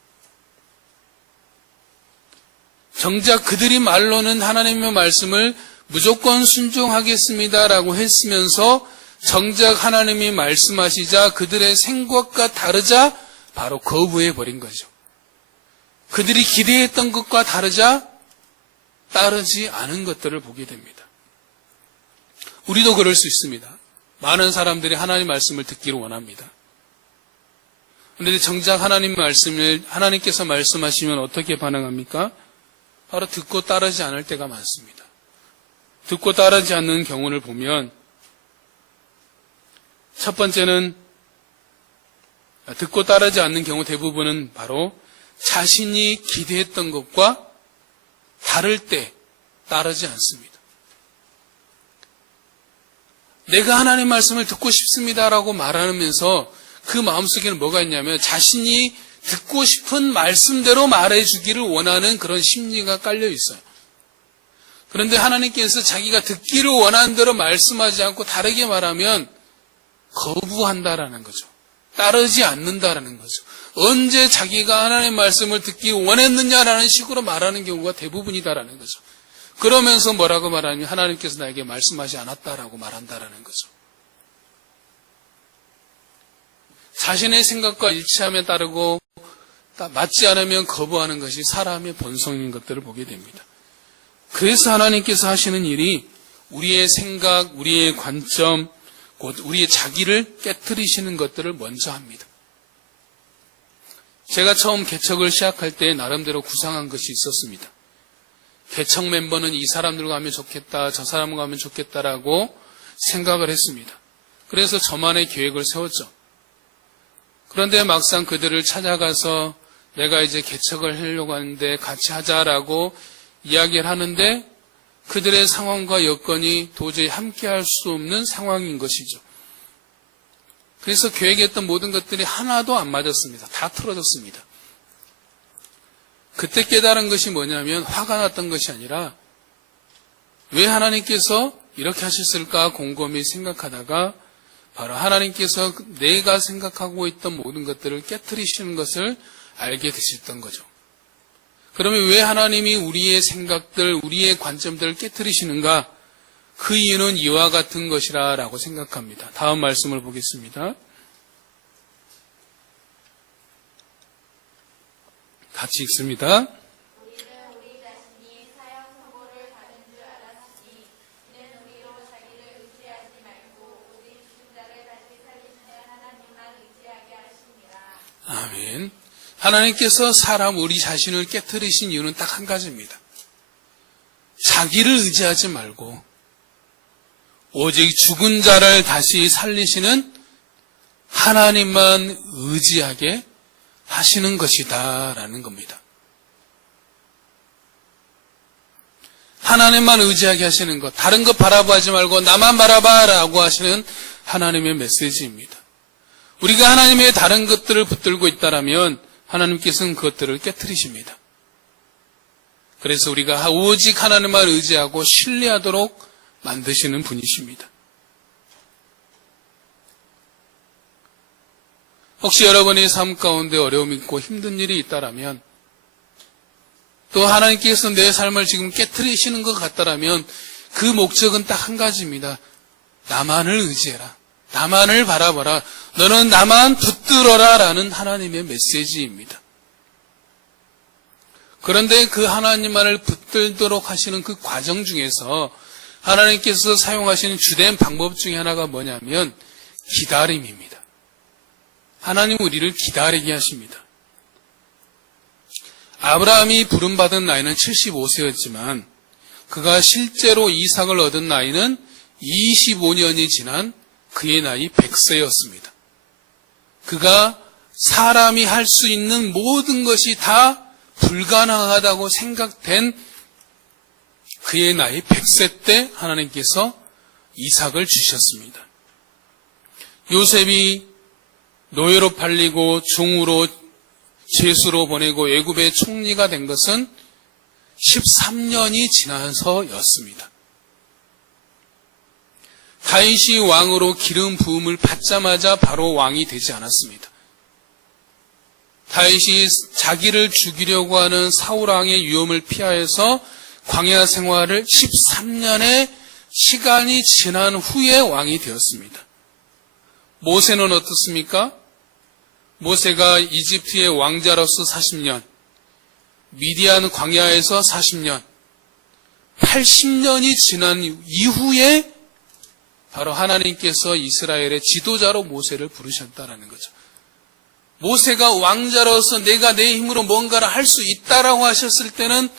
정작 그들이 말로는 하나님의 말씀을 무조건 순종하겠습니다 라고 했으면서 정작 하나님이 말씀하시자 그들의 생각과 다르자 바로 거부해버린 거죠. 그들이 기대했던 것과 다르자 따르지 않은 것들을 보게 됩니다. 우리도 그럴 수 있습니다. 많은 사람들이 하나님 말씀을 듣기를 원합니다. 그런데 정작 하나님께서 말씀하시면 어떻게 반응합니까? 바로 듣고 따르지 않을 때가 많습니다. 듣고 따르지 않는 경우를 보면 첫 번째는 듣고 따르지 않는 경우 대부분은 바로 자신이 기대했던 것과 다를 때 따르지 않습니다. 내가 하나님 말씀을 듣고 싶습니다라고 말하면서 그 마음속에는 뭐가 있냐면 자신이 듣고 싶은 말씀대로 말해주기를 원하는 그런 심리가 깔려 있어요. 그런데 하나님께서 자기가 듣기를 원하는 대로 말씀하지 않고 다르게 말하면 거부한다라는 거죠. 따르지 않는다라는 거죠. 언제 자기가 하나님의 말씀을 듣기 원했느냐라는 식으로 말하는 경우가 대부분이다라는 거죠. 그러면서 뭐라고 말하냐면 하나님께서 나에게 말씀하지 않았다라고 말한다라는 거죠. 자신의 생각과 일치하면 따르고 맞지 않으면 거부하는 것이 사람의 본성인 것들을 보게 됩니다. 그래서 하나님께서 하시는 일이 우리의 생각, 우리의 관점, 곧 우리의 자기를 깨트리시는 것들을 먼저 합니다. 제가 처음 개척을 시작할 때 나름대로 구상한 것이 있었습니다. 개척 멤버는 이 사람들과 하면 좋겠다, 저 사람과 하면 좋겠다라고 생각을 했습니다. 그래서 저만의 계획을 세웠죠. 그런데 막상 그들을 찾아가서 내가 이제 개척을 하려고 하는데 같이 하자라고 이야기를 하는데 그들의 상황과 여건이 도저히 함께할 수 없는 상황인 것이죠. 그래서 계획했던 모든 것들이 하나도 안 맞았습니다. 다 틀어졌습니다. 그때 깨달은 것이 뭐냐면 화가 났던 것이 아니라 왜 하나님께서 이렇게 하셨을까 곰곰이 생각하다가 바로 하나님께서 내가 생각하고 있던 모든 것들을 깨트리시는 것을 알게 되셨던 거죠. 그러면 왜 하나님이 우리의 생각들, 우리의 관점들을 깨트리시는가? 그 이유는 이와 같은 것이라 라고 생각합니다. 다음 말씀을 보겠습니다. 같이 읽습니다. 하나님께서 우리 자신을 깨트리신 이유는 딱 한 가지입니다. 자기를 의지하지 말고 오직 죽은 자를 다시 살리시는 하나님만 의지하게 하시는 것이다 라는 겁니다. 하나님만 의지하게 하시는 것, 다른 것 바라보지 말고 나만 바라봐라고 하시는 하나님의 메시지입니다. 우리가 하나님의 다른 것들을 붙들고 있다라면 하나님께서는 그것들을 깨트리십니다. 그래서 우리가 오직 하나님만 의지하고 신뢰하도록 만드시는 분이십니다. 혹시 여러분의 삶 가운데 어려움이 있고 힘든 일이 있다라면, 또 하나님께서 내 삶을 지금 깨트리시는 것 같다라면 그 목적은 딱 한 가지입니다. 나만을 의지해라. 나만을 바라봐라. 너는 나만 붙들어라 라는 하나님의 메시지입니다. 그런데 그 하나님만을 붙들도록 하시는 그 과정 중에서 하나님께서 사용하시는 주된 방법 중에 하나가 뭐냐면 기다림입니다. 하나님은 우리를 기다리게 하십니다. 아브라함이 부름받은 나이는 75세였지만 그가 실제로 이삭을 얻은 나이는 25년이 지난 그의 나이 100세였습니다. 그가 사람이 할 수 있는 모든 것이 다 불가능하다고 생각된 그의 나이 100세 때 하나님께서 이삭을 주셨습니다. 요셉이 노예로 팔리고 종으로 죄수로 보내고 애굽의 총리가 된 것은 13년이 지나서였습니다. 다윗이 왕으로 기름 부음을 받자마자 바로 왕이 되지 않았습니다. 다윗이 자기를 죽이려고 하는 사울왕의 위험을 피하여서 광야 생활을 13년의 시간이 지난 후에 왕이 되었습니다. 모세는 어떻습니까? 모세가 이집트의 왕자로서 40년, 미디안 광야에서 40년, 80년이 지난 이후에 바로 하나님께서 이스라엘의 지도자로 모세를 부르셨다라는 거죠. 모세가 왕자로서 내가 내 힘으로 뭔가를 할 수 있다라고 하셨을 때는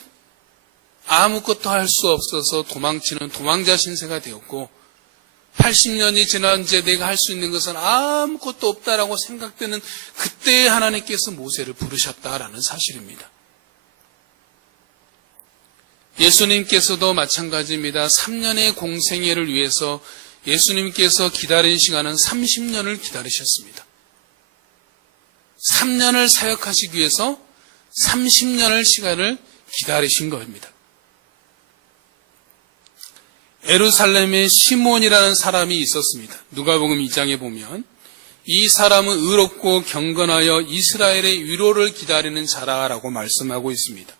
아무것도 할 수 없어서 도망치는 도망자 신세가 되었고, 80년이 지난 이제 내가 할 수 있는 것은 아무것도 없다라고 생각되는 그때 하나님께서 모세를 부르셨다라는 사실입니다. 예수님께서도 마찬가지입니다. 3년의 공생애를 위해서 예수님께서 기다린 시간은 30년을 기다리셨습니다. 3년을 사역하시기 위해서 30년을 시간을 기다리신 겁니다. 예루살렘에 시몬이라는 사람이 있었습니다. 누가복음 2장에 보면 이 사람은 의롭고 경건하여 이스라엘의 위로를 기다리는 자라라고 말씀하고 있습니다.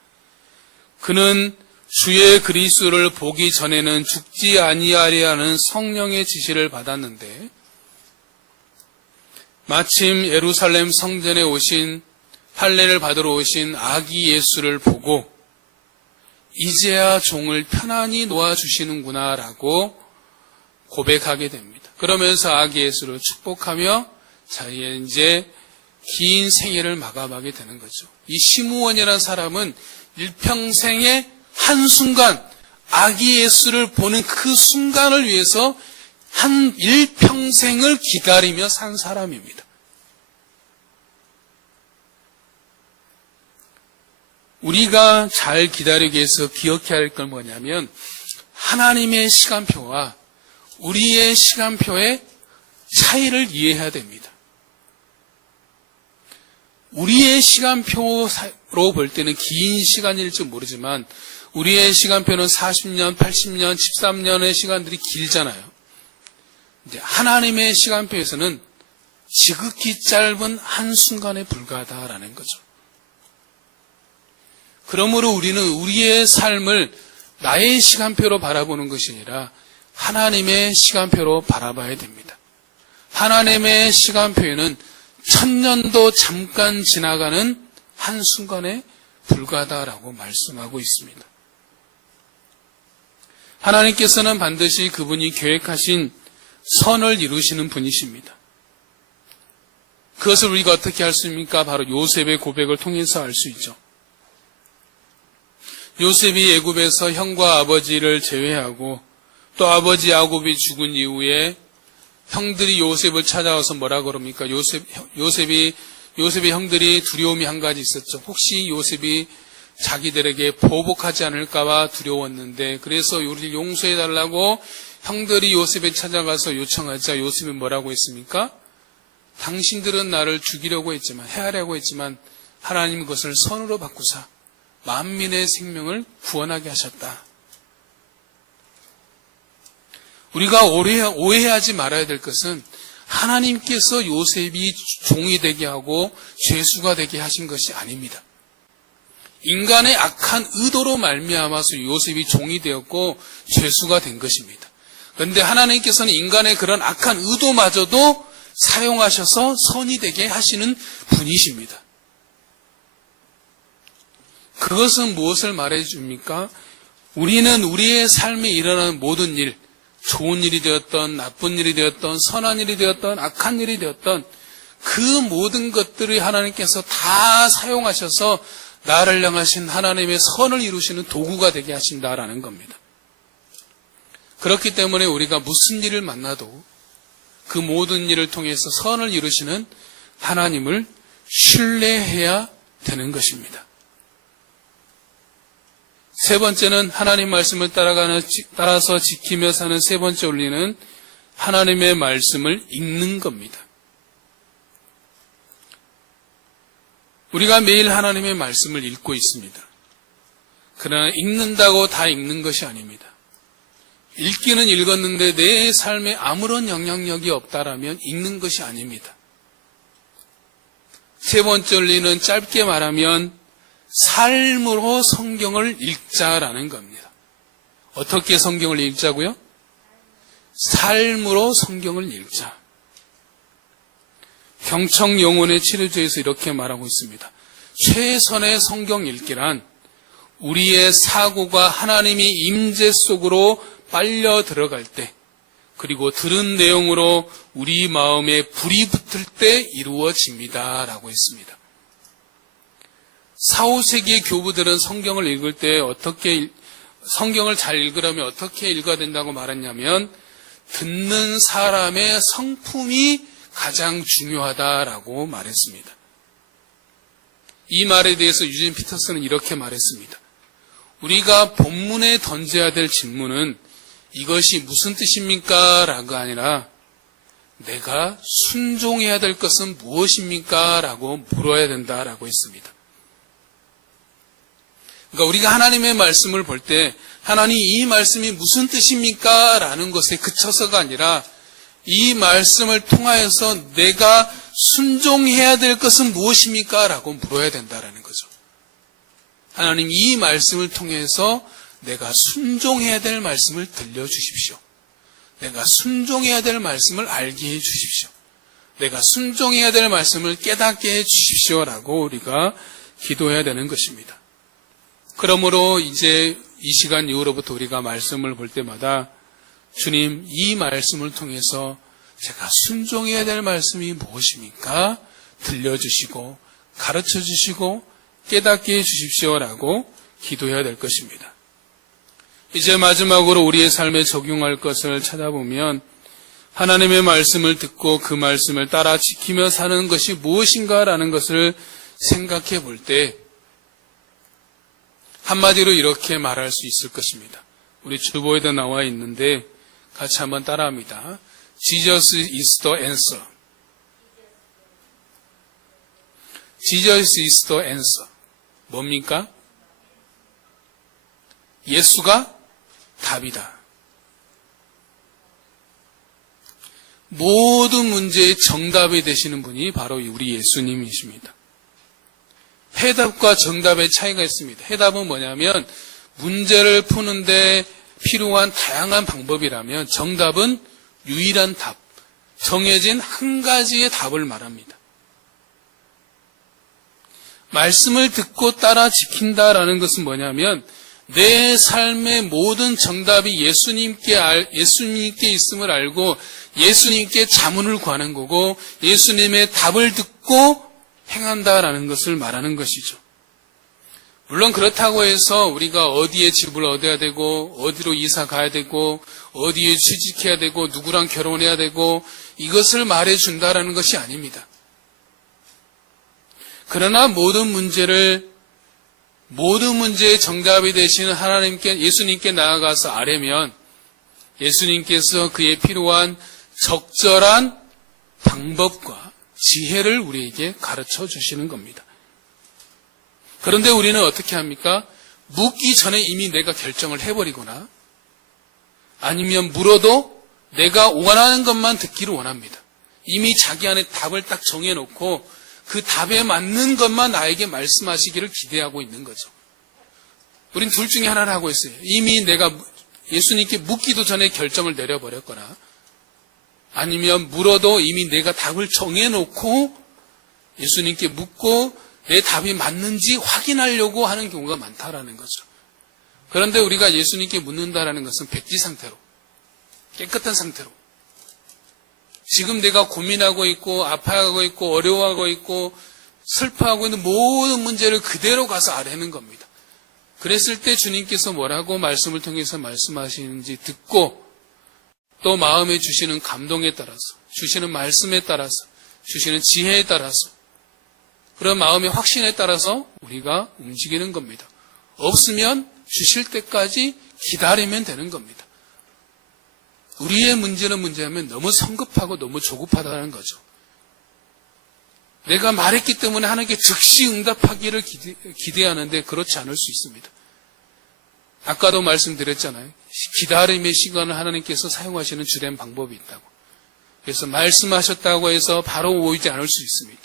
그는 주의 그리스도를 보기 전에는 죽지 아니하리라는 성령의 지시를 받았는데 마침 예루살렘 성전에 오신 할례를 받으러 오신 아기 예수를 보고 이제야 종을 편안히 놓아주시는구나 라고 고백하게 됩니다. 그러면서 아기 예수를 축복하며 자기의 이제 긴 생애를 마감하게 되는 거죠. 이 시므온이라는 사람은 일평생의 한순간 아기 예수를 보는 그 순간을 위해서 한 일평생을 기다리며 산 사람입니다. 우리가 잘 기다리기 위해서 기억해야 할 건 뭐냐면 하나님의 시간표와 우리의 시간표의 차이를 이해해야 됩니다. 우리의 시간표로 볼 때는 긴 시간일지 모르지만 우리의 시간표는 40년, 80년, 13년의 시간들이 길잖아요. 이제 하나님의 시간표에서는 지극히 짧은 한순간에 불과하다라는 거죠. 그러므로 우리는 우리의 삶을 나의 시간표로 바라보는 것이 아니라 하나님의 시간표로 바라봐야 됩니다. 하나님의 시간표에는 1000년도 잠깐 지나가는 한순간에 불과하다라고 말씀하고 있습니다. 하나님께서는 반드시 그분이 계획하신 선을 이루시는 분이십니다. 그것을 우리가 어떻게 할 수 있습니까? 바로 요셉의 고백을 통해서 알 수 있죠. 요셉이 애굽에서 형과 아버지를 제외하고 또 아버지 야곱이 죽은 이후에 형들이 요셉을 찾아와서 뭐라 그럽니까? 요셉의 형들이 두려움이 한 가지 있었죠. 혹시 요셉이 자기들에게 보복하지 않을까봐 두려웠는데, 그래서 우리를 용서해달라고 형들이 요셉에 찾아가서 요청하자 요셉이 뭐라고 했습니까? 당신들은 나를 죽이려고 했지만, 해하려고 했지만 하나님 그것을 선으로 바꾸사 만민의 생명을 구원하게 하셨다. 우리가 오해하지 말아야 될 것은 하나님께서 요셉이 종이 되게 하고 죄수가 되게 하신 것이 아닙니다. 인간의 악한 의도로 말미암아서 요셉이 종이 되었고 죄수가 된 것입니다. 그런데 하나님께서는 인간의 그런 악한 의도마저도 사용하셔서 선이 되게 하시는 분이십니다. 그것은 무엇을 말해줍니까? 우리는 우리의 삶에 일어나는 모든 일, 좋은 일이 되었던 나쁜 일이 되었던 선한 일이 되었던 악한 일이 되었던 그 모든 것들을 하나님께서 다 사용하셔서 나를 향하신 하나님의 선을 이루시는 도구가 되게 하신다라는 겁니다. 그렇기 때문에 우리가 무슨 일을 만나도 그 모든 일을 통해서 선을 이루시는 하나님을 신뢰해야 되는 것입니다. 세 번째는 하나님 말씀을 따라서 지키며 사는 세 번째 원리는 하나님의 말씀을 읽는 겁니다. 우리가 매일 하나님의 말씀을 읽고 있습니다. 그러나 읽는다고 다 읽는 것이 아닙니다. 읽기는 읽었는데 내 삶에 아무런 영향력이 없다라면 읽는 것이 아닙니다. 세 번째 원리는 짧게 말하면 삶으로 성경을 읽자라는 겁니다. 어떻게 성경을 읽자고요? 삶으로 성경을 읽자. 경청 영혼의 치료제에서 이렇게 말하고 있습니다. 최선의 성경 읽기란 우리의 사고가 하나님의 임재 속으로 빨려 들어갈 때, 그리고 들은 내용으로 우리 마음에 불이 붙을 때 이루어집니다 라고 했습니다. 4, 5세기의 교부들은 성경을 읽을 때 성경을 잘 읽으려면 어떻게 읽어야 된다고 말했냐면 듣는 사람의 성품이 가장 중요하다라고 말했습니다. 이 말에 대해서 유진 피터슨은 이렇게 말했습니다. 우리가 본문에 던져야 될 질문은 이것이 무슨 뜻입니까? 라고 아니라 내가 순종해야 될 것은 무엇입니까? 라고 물어야 된다라고 했습니다. 그러니까 우리가 하나님의 말씀을 볼 때 하나님 이 말씀이 무슨 뜻입니까? 라는 것에 그쳐서가 아니라 이 말씀을 통하여서 내가 순종해야 될 것은 무엇입니까? 라고 물어야 된다라는 거죠. 하나님 이 말씀을 통해서 내가 순종해야 될 말씀을 들려주십시오. 내가 순종해야 될 말씀을 알게 해주십시오. 내가 순종해야 될 말씀을 깨닫게 해주십시오. 라고 우리가 기도해야 되는 것입니다. 그러므로 이제 이 시간 이후로부터 우리가 말씀을 볼 때마다 주님 이 말씀을 통해서 제가 순종해야 될 말씀이 무엇입니까? 들려주시고 가르쳐주시고 깨닫게 해주십시오라고 기도해야 될 것입니다. 이제 마지막으로 우리의 삶에 적용할 것을 찾아보면 하나님의 말씀을 듣고 그 말씀을 따라 지키며 사는 것이 무엇인가라는 것을 생각해 볼 때 한마디로 이렇게 말할 수 있을 것입니다. 우리 주보에도 나와 있는데 같이 한번 따라합니다. Jesus is the answer. Jesus is the answer. 뭡니까? 예수가 답이다. 모든 문제의 정답이 되시는 분이 바로 우리 예수님이십니다. 해답과 정답의 차이가 있습니다. 해답은 뭐냐면 문제를 푸는데 필요한 다양한 방법이라면 정답은 유일한 답, 정해진 한 가지의 답을 말합니다. 말씀을 듣고 따라 지킨다라는 것은 뭐냐면 내 삶의 모든 정답이 예수님께 있음을 알고 예수님께 자문을 구하는 거고 예수님의 답을 듣고 행한다라는 것을 말하는 것이죠. 물론 그렇다고 해서 우리가 어디에 집을 얻어야 되고 어디로 이사 가야 되고 어디에 취직해야 되고 누구랑 결혼해야 되고 이것을 말해준다라는 것이 아닙니다. 그러나 모든 문제의 정답이 되시는 하나님께 예수님께 나아가서 아뢰면 예수님께서 그에 필요한 적절한 방법과 지혜를 우리에게 가르쳐 주시는 겁니다. 그런데 우리는 어떻게 합니까? 묻기 전에 이미 내가 결정을 해버리거나 아니면 물어도 내가 원하는 것만 듣기를 원합니다. 이미 자기 안에 답을 딱 정해놓고 그 답에 맞는 것만 나에게 말씀하시기를 기대하고 있는 거죠. 우린 둘 중에 하나를 하고 있어요. 이미 내가 예수님께 묻기도 전에 결정을 내려버렸거나 아니면 물어도 이미 내가 답을 정해놓고 예수님께 묻고 내 답이 맞는지 확인하려고 하는 경우가 많다라는 거죠. 그런데 우리가 예수님께 묻는다라는 것은 백지 상태로, 깨끗한 상태로 지금 내가 고민하고 있고 아파하고 있고 어려워하고 있고 슬퍼하고 있는 모든 문제를 그대로 가서 아뢰는 겁니다. 그랬을 때 주님께서 뭐라고 말씀을 통해서 말씀하시는지 듣고 또 마음에 주시는 감동에 따라서 주시는 말씀에 따라서 주시는 지혜에 따라서 그런 마음의 확신에 따라서 우리가 움직이는 겁니다. 없으면 주실 때까지 기다리면 되는 겁니다. 우리의 문제는 문제하면 너무 성급하고 너무 조급하다는 거죠. 내가 말했기 때문에 하나님께 즉시 응답하기를 기대하는데 그렇지 않을 수 있습니다. 아까도 말씀드렸잖아요. 기다림의 시간을 하나님께서 사용하시는 주된 방법이 있다고. 그래서 말씀하셨다고 해서 바로 오지 않을 수 있습니다.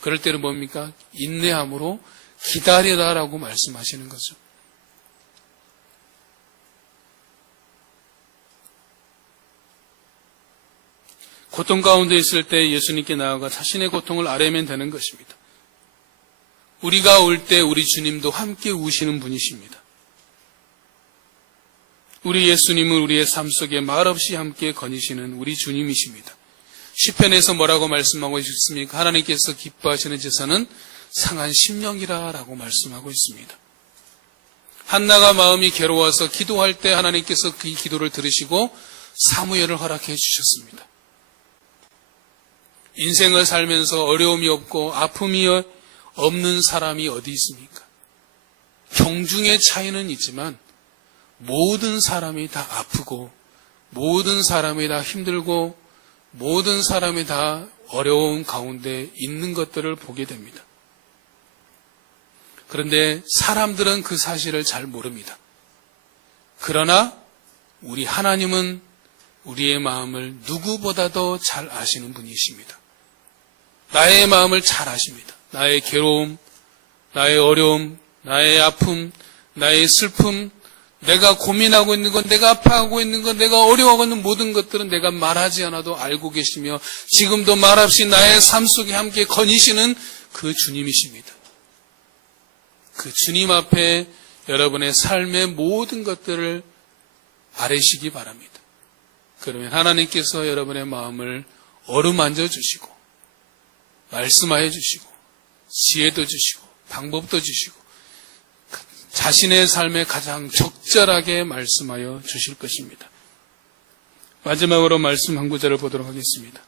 그럴 때는 뭡니까? 인내함으로 기다리라라고 말씀하시는 거죠. 고통 가운데 있을 때 예수님께 나아가 자신의 고통을 아뢰면 되는 것입니다. 우리가 울 때 우리 주님도 함께 우시는 분이십니다. 우리 예수님은 우리의 삶 속에 말없이 함께 거니시는 우리 주님이십니다. 시편에서 뭐라고 말씀하고 있습니까? 하나님께서 기뻐하시는 제사는 상한 심령이라고 말씀하고 있습니다. 한나가 마음이 괴로워서 기도할 때 하나님께서 그 기도를 들으시고 사무엘을 허락해 주셨습니다. 인생을 살면서 어려움이 없고 아픔이 없는 사람이 어디 있습니까? 경중의 차이는 있지만 모든 사람이 다 아프고 모든 사람이 다 힘들고 모든 사람이 다 어려운 가운데 있는 것들을 보게 됩니다. 그런데 사람들은 그 사실을 잘 모릅니다. 그러나 우리 하나님은 우리의 마음을 누구보다도 잘 아시는 분이십니다. 나의 마음을 잘 아십니다. 나의 괴로움, 나의 어려움, 나의 아픔, 나의 슬픔, 내가 고민하고 있는 것, 내가 아파하고 있는 것, 내가 어려워하고 있는 모든 것들은 내가 말하지 않아도 알고 계시며 지금도 말없이 나의 삶 속에 함께 거니시는 그 주님이십니다. 그 주님 앞에 여러분의 삶의 모든 것들을 아뢰시기 바랍니다. 그러면 하나님께서 여러분의 마음을 어루만져 주시고 말씀하여 주시고 지혜도 주시고 방법도 주시고 자신의 삶에 가장 적절하게 말씀하여 주실 것입니다. 마지막으로 말씀 한 구절을 보도록 하겠습니다.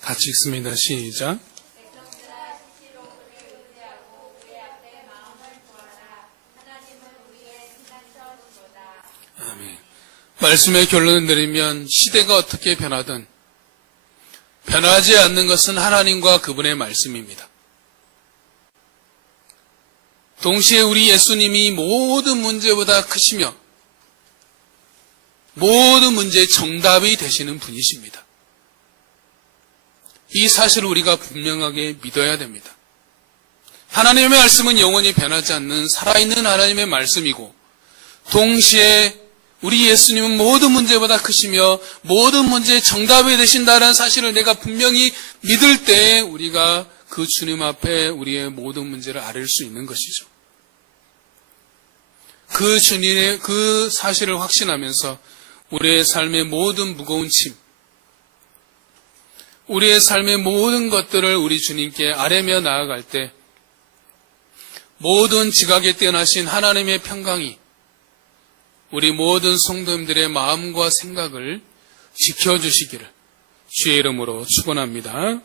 같이 읽습니다. 시작. 아멘. 말씀의 결론을 내리면 시대가 어떻게 변하든 변하지 않는 것은 하나님과 그분의 말씀입니다. 동시에 우리 예수님이 모든 문제보다 크시며 모든 문제의 정답이 되시는 분이십니다. 이 사실을 우리가 분명하게 믿어야 됩니다. 하나님의 말씀은 영원히 변하지 않는 살아있는 하나님의 말씀이고 동시에 우리 예수님은 모든 문제보다 크시며 모든 문제의 정답이 되신다는 사실을 내가 분명히 믿을 때 우리가 그 주님 앞에 우리의 모든 문제를 아뢰 수 있는 것이죠. 그 주님의 그 사실을 확신하면서 우리의 삶의 모든 무거운 짐, 우리의 삶의 모든 것들을 우리 주님께 아뢰며 나아갈 때 모든 지각에 뛰어나신 하나님의 평강이 우리 모든 성도님들의 마음과 생각을 지켜주시기를 주의 이름으로 축원합니다.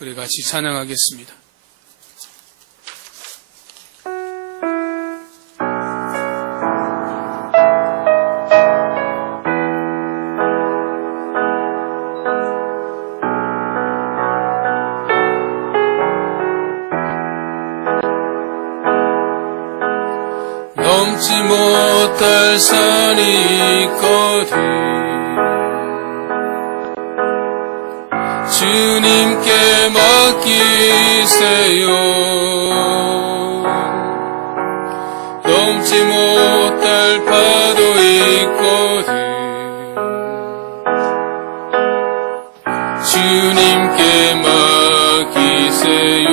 우리 같이 찬양하겠습니다. 넘지 못할 산이 있거든 주님께 맡기세요. 넘지 못할 파도 있거든 주님께 맡기세요.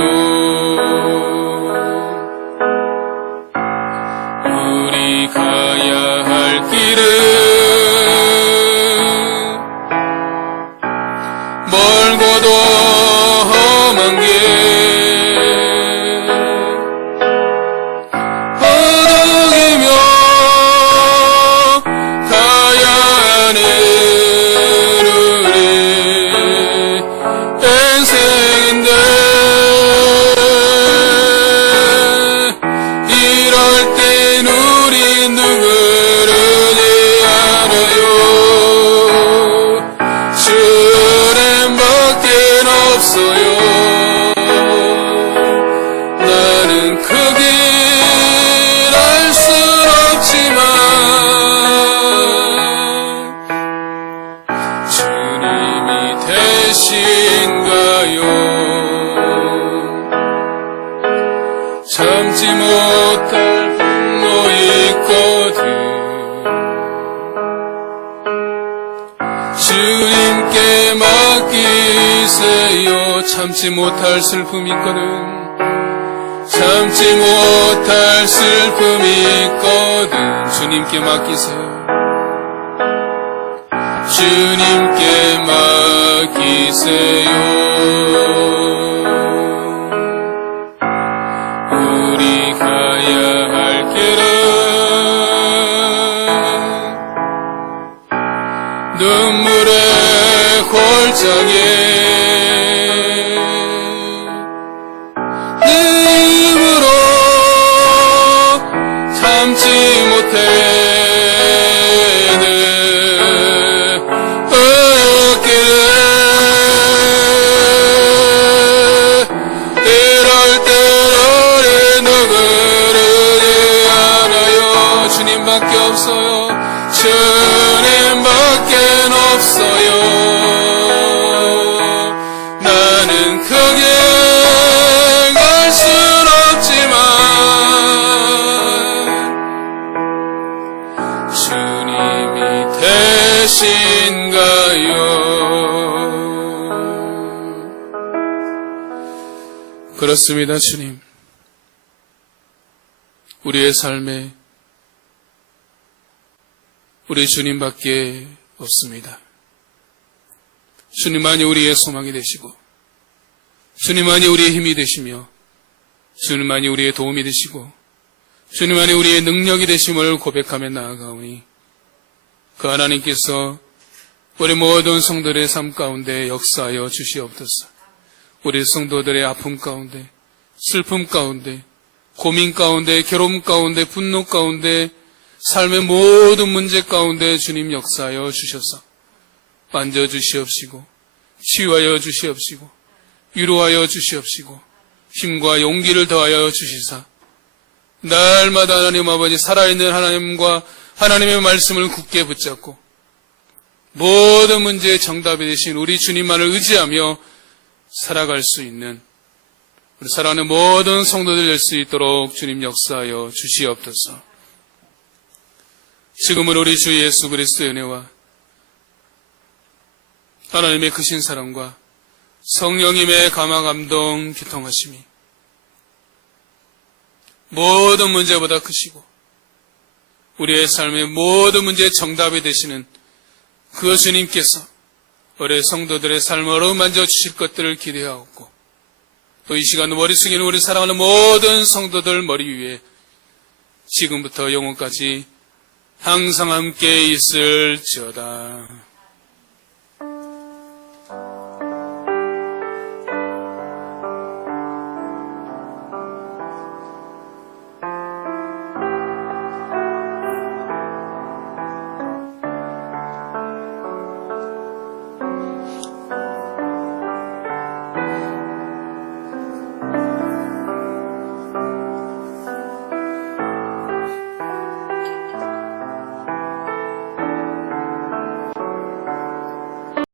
가야 할 길은 멀고도 험한 길 허덕이며 가야 하는 우리 인생인데 이럴 땐 우리 누구르지 않아요. 주님밖에 없어요. 나는 그 길 알 순 없지만 주님이 되신가요? 참지 못할 주님께 맡기세요. 참지 못할 슬픔이 있거든 참지 못할 슬픔이 있거든 주님께 맡기세요. 주님께 맡기세요. 우리 가야 할 길은 눈물의 골짜기 내 힘으로 참지 못해는 어렵기를 이럴 때 우리 누구르지 않아요. 주님밖에 없어요. 주님밖에 없어요. 나는 그 길 갈 순 없지만 주님이 되신가요? 그렇습니다. 주님, 우리의 삶에 우리 주님밖에 없습니다. 주님만이 우리의 소망이 되시고 주님만이 우리의 힘이 되시며 주님만이 우리의 도움이 되시고 주님만이 우리의 능력이 되심을 고백하며 나아가오니 그 하나님께서 우리 모든 성도들의 삶 가운데 역사하여 주시옵소서. 우리 성도들의 아픔 가운데 슬픔 가운데 고민 가운데 괴로움 가운데 분노 가운데 삶의 모든 문제 가운데 주님 역사하여 주셔서 만져주시옵시고 치유하여 주시옵시고 위로하여 주시옵시고 힘과 용기를 더하여 주시사 날마다 하나님 아버지 살아있는 하나님과 하나님의 말씀을 굳게 붙잡고 모든 문제의 정답이 되신 우리 주님만을 의지하며 살아갈 수 있는 우리 사랑하는 모든 성도들 될 수 있도록 주님 역사하여 주시옵소서. 지금은 우리 주 예수 그리스도의 은혜와 하나님의 크신 사랑과 성령님의 감화 감동 교통하심이 모든 문제보다 크시고 우리의 삶의 모든 문제의 정답이 되시는 그 주님께서 우리 성도들의 삶을 어루만져 주실 것들을 기대하옵고 또 이 시간 머리 숙이는 우리 사랑하는 모든 성도들 머리 위에 지금부터 영원까지 항상 함께 있을지어다.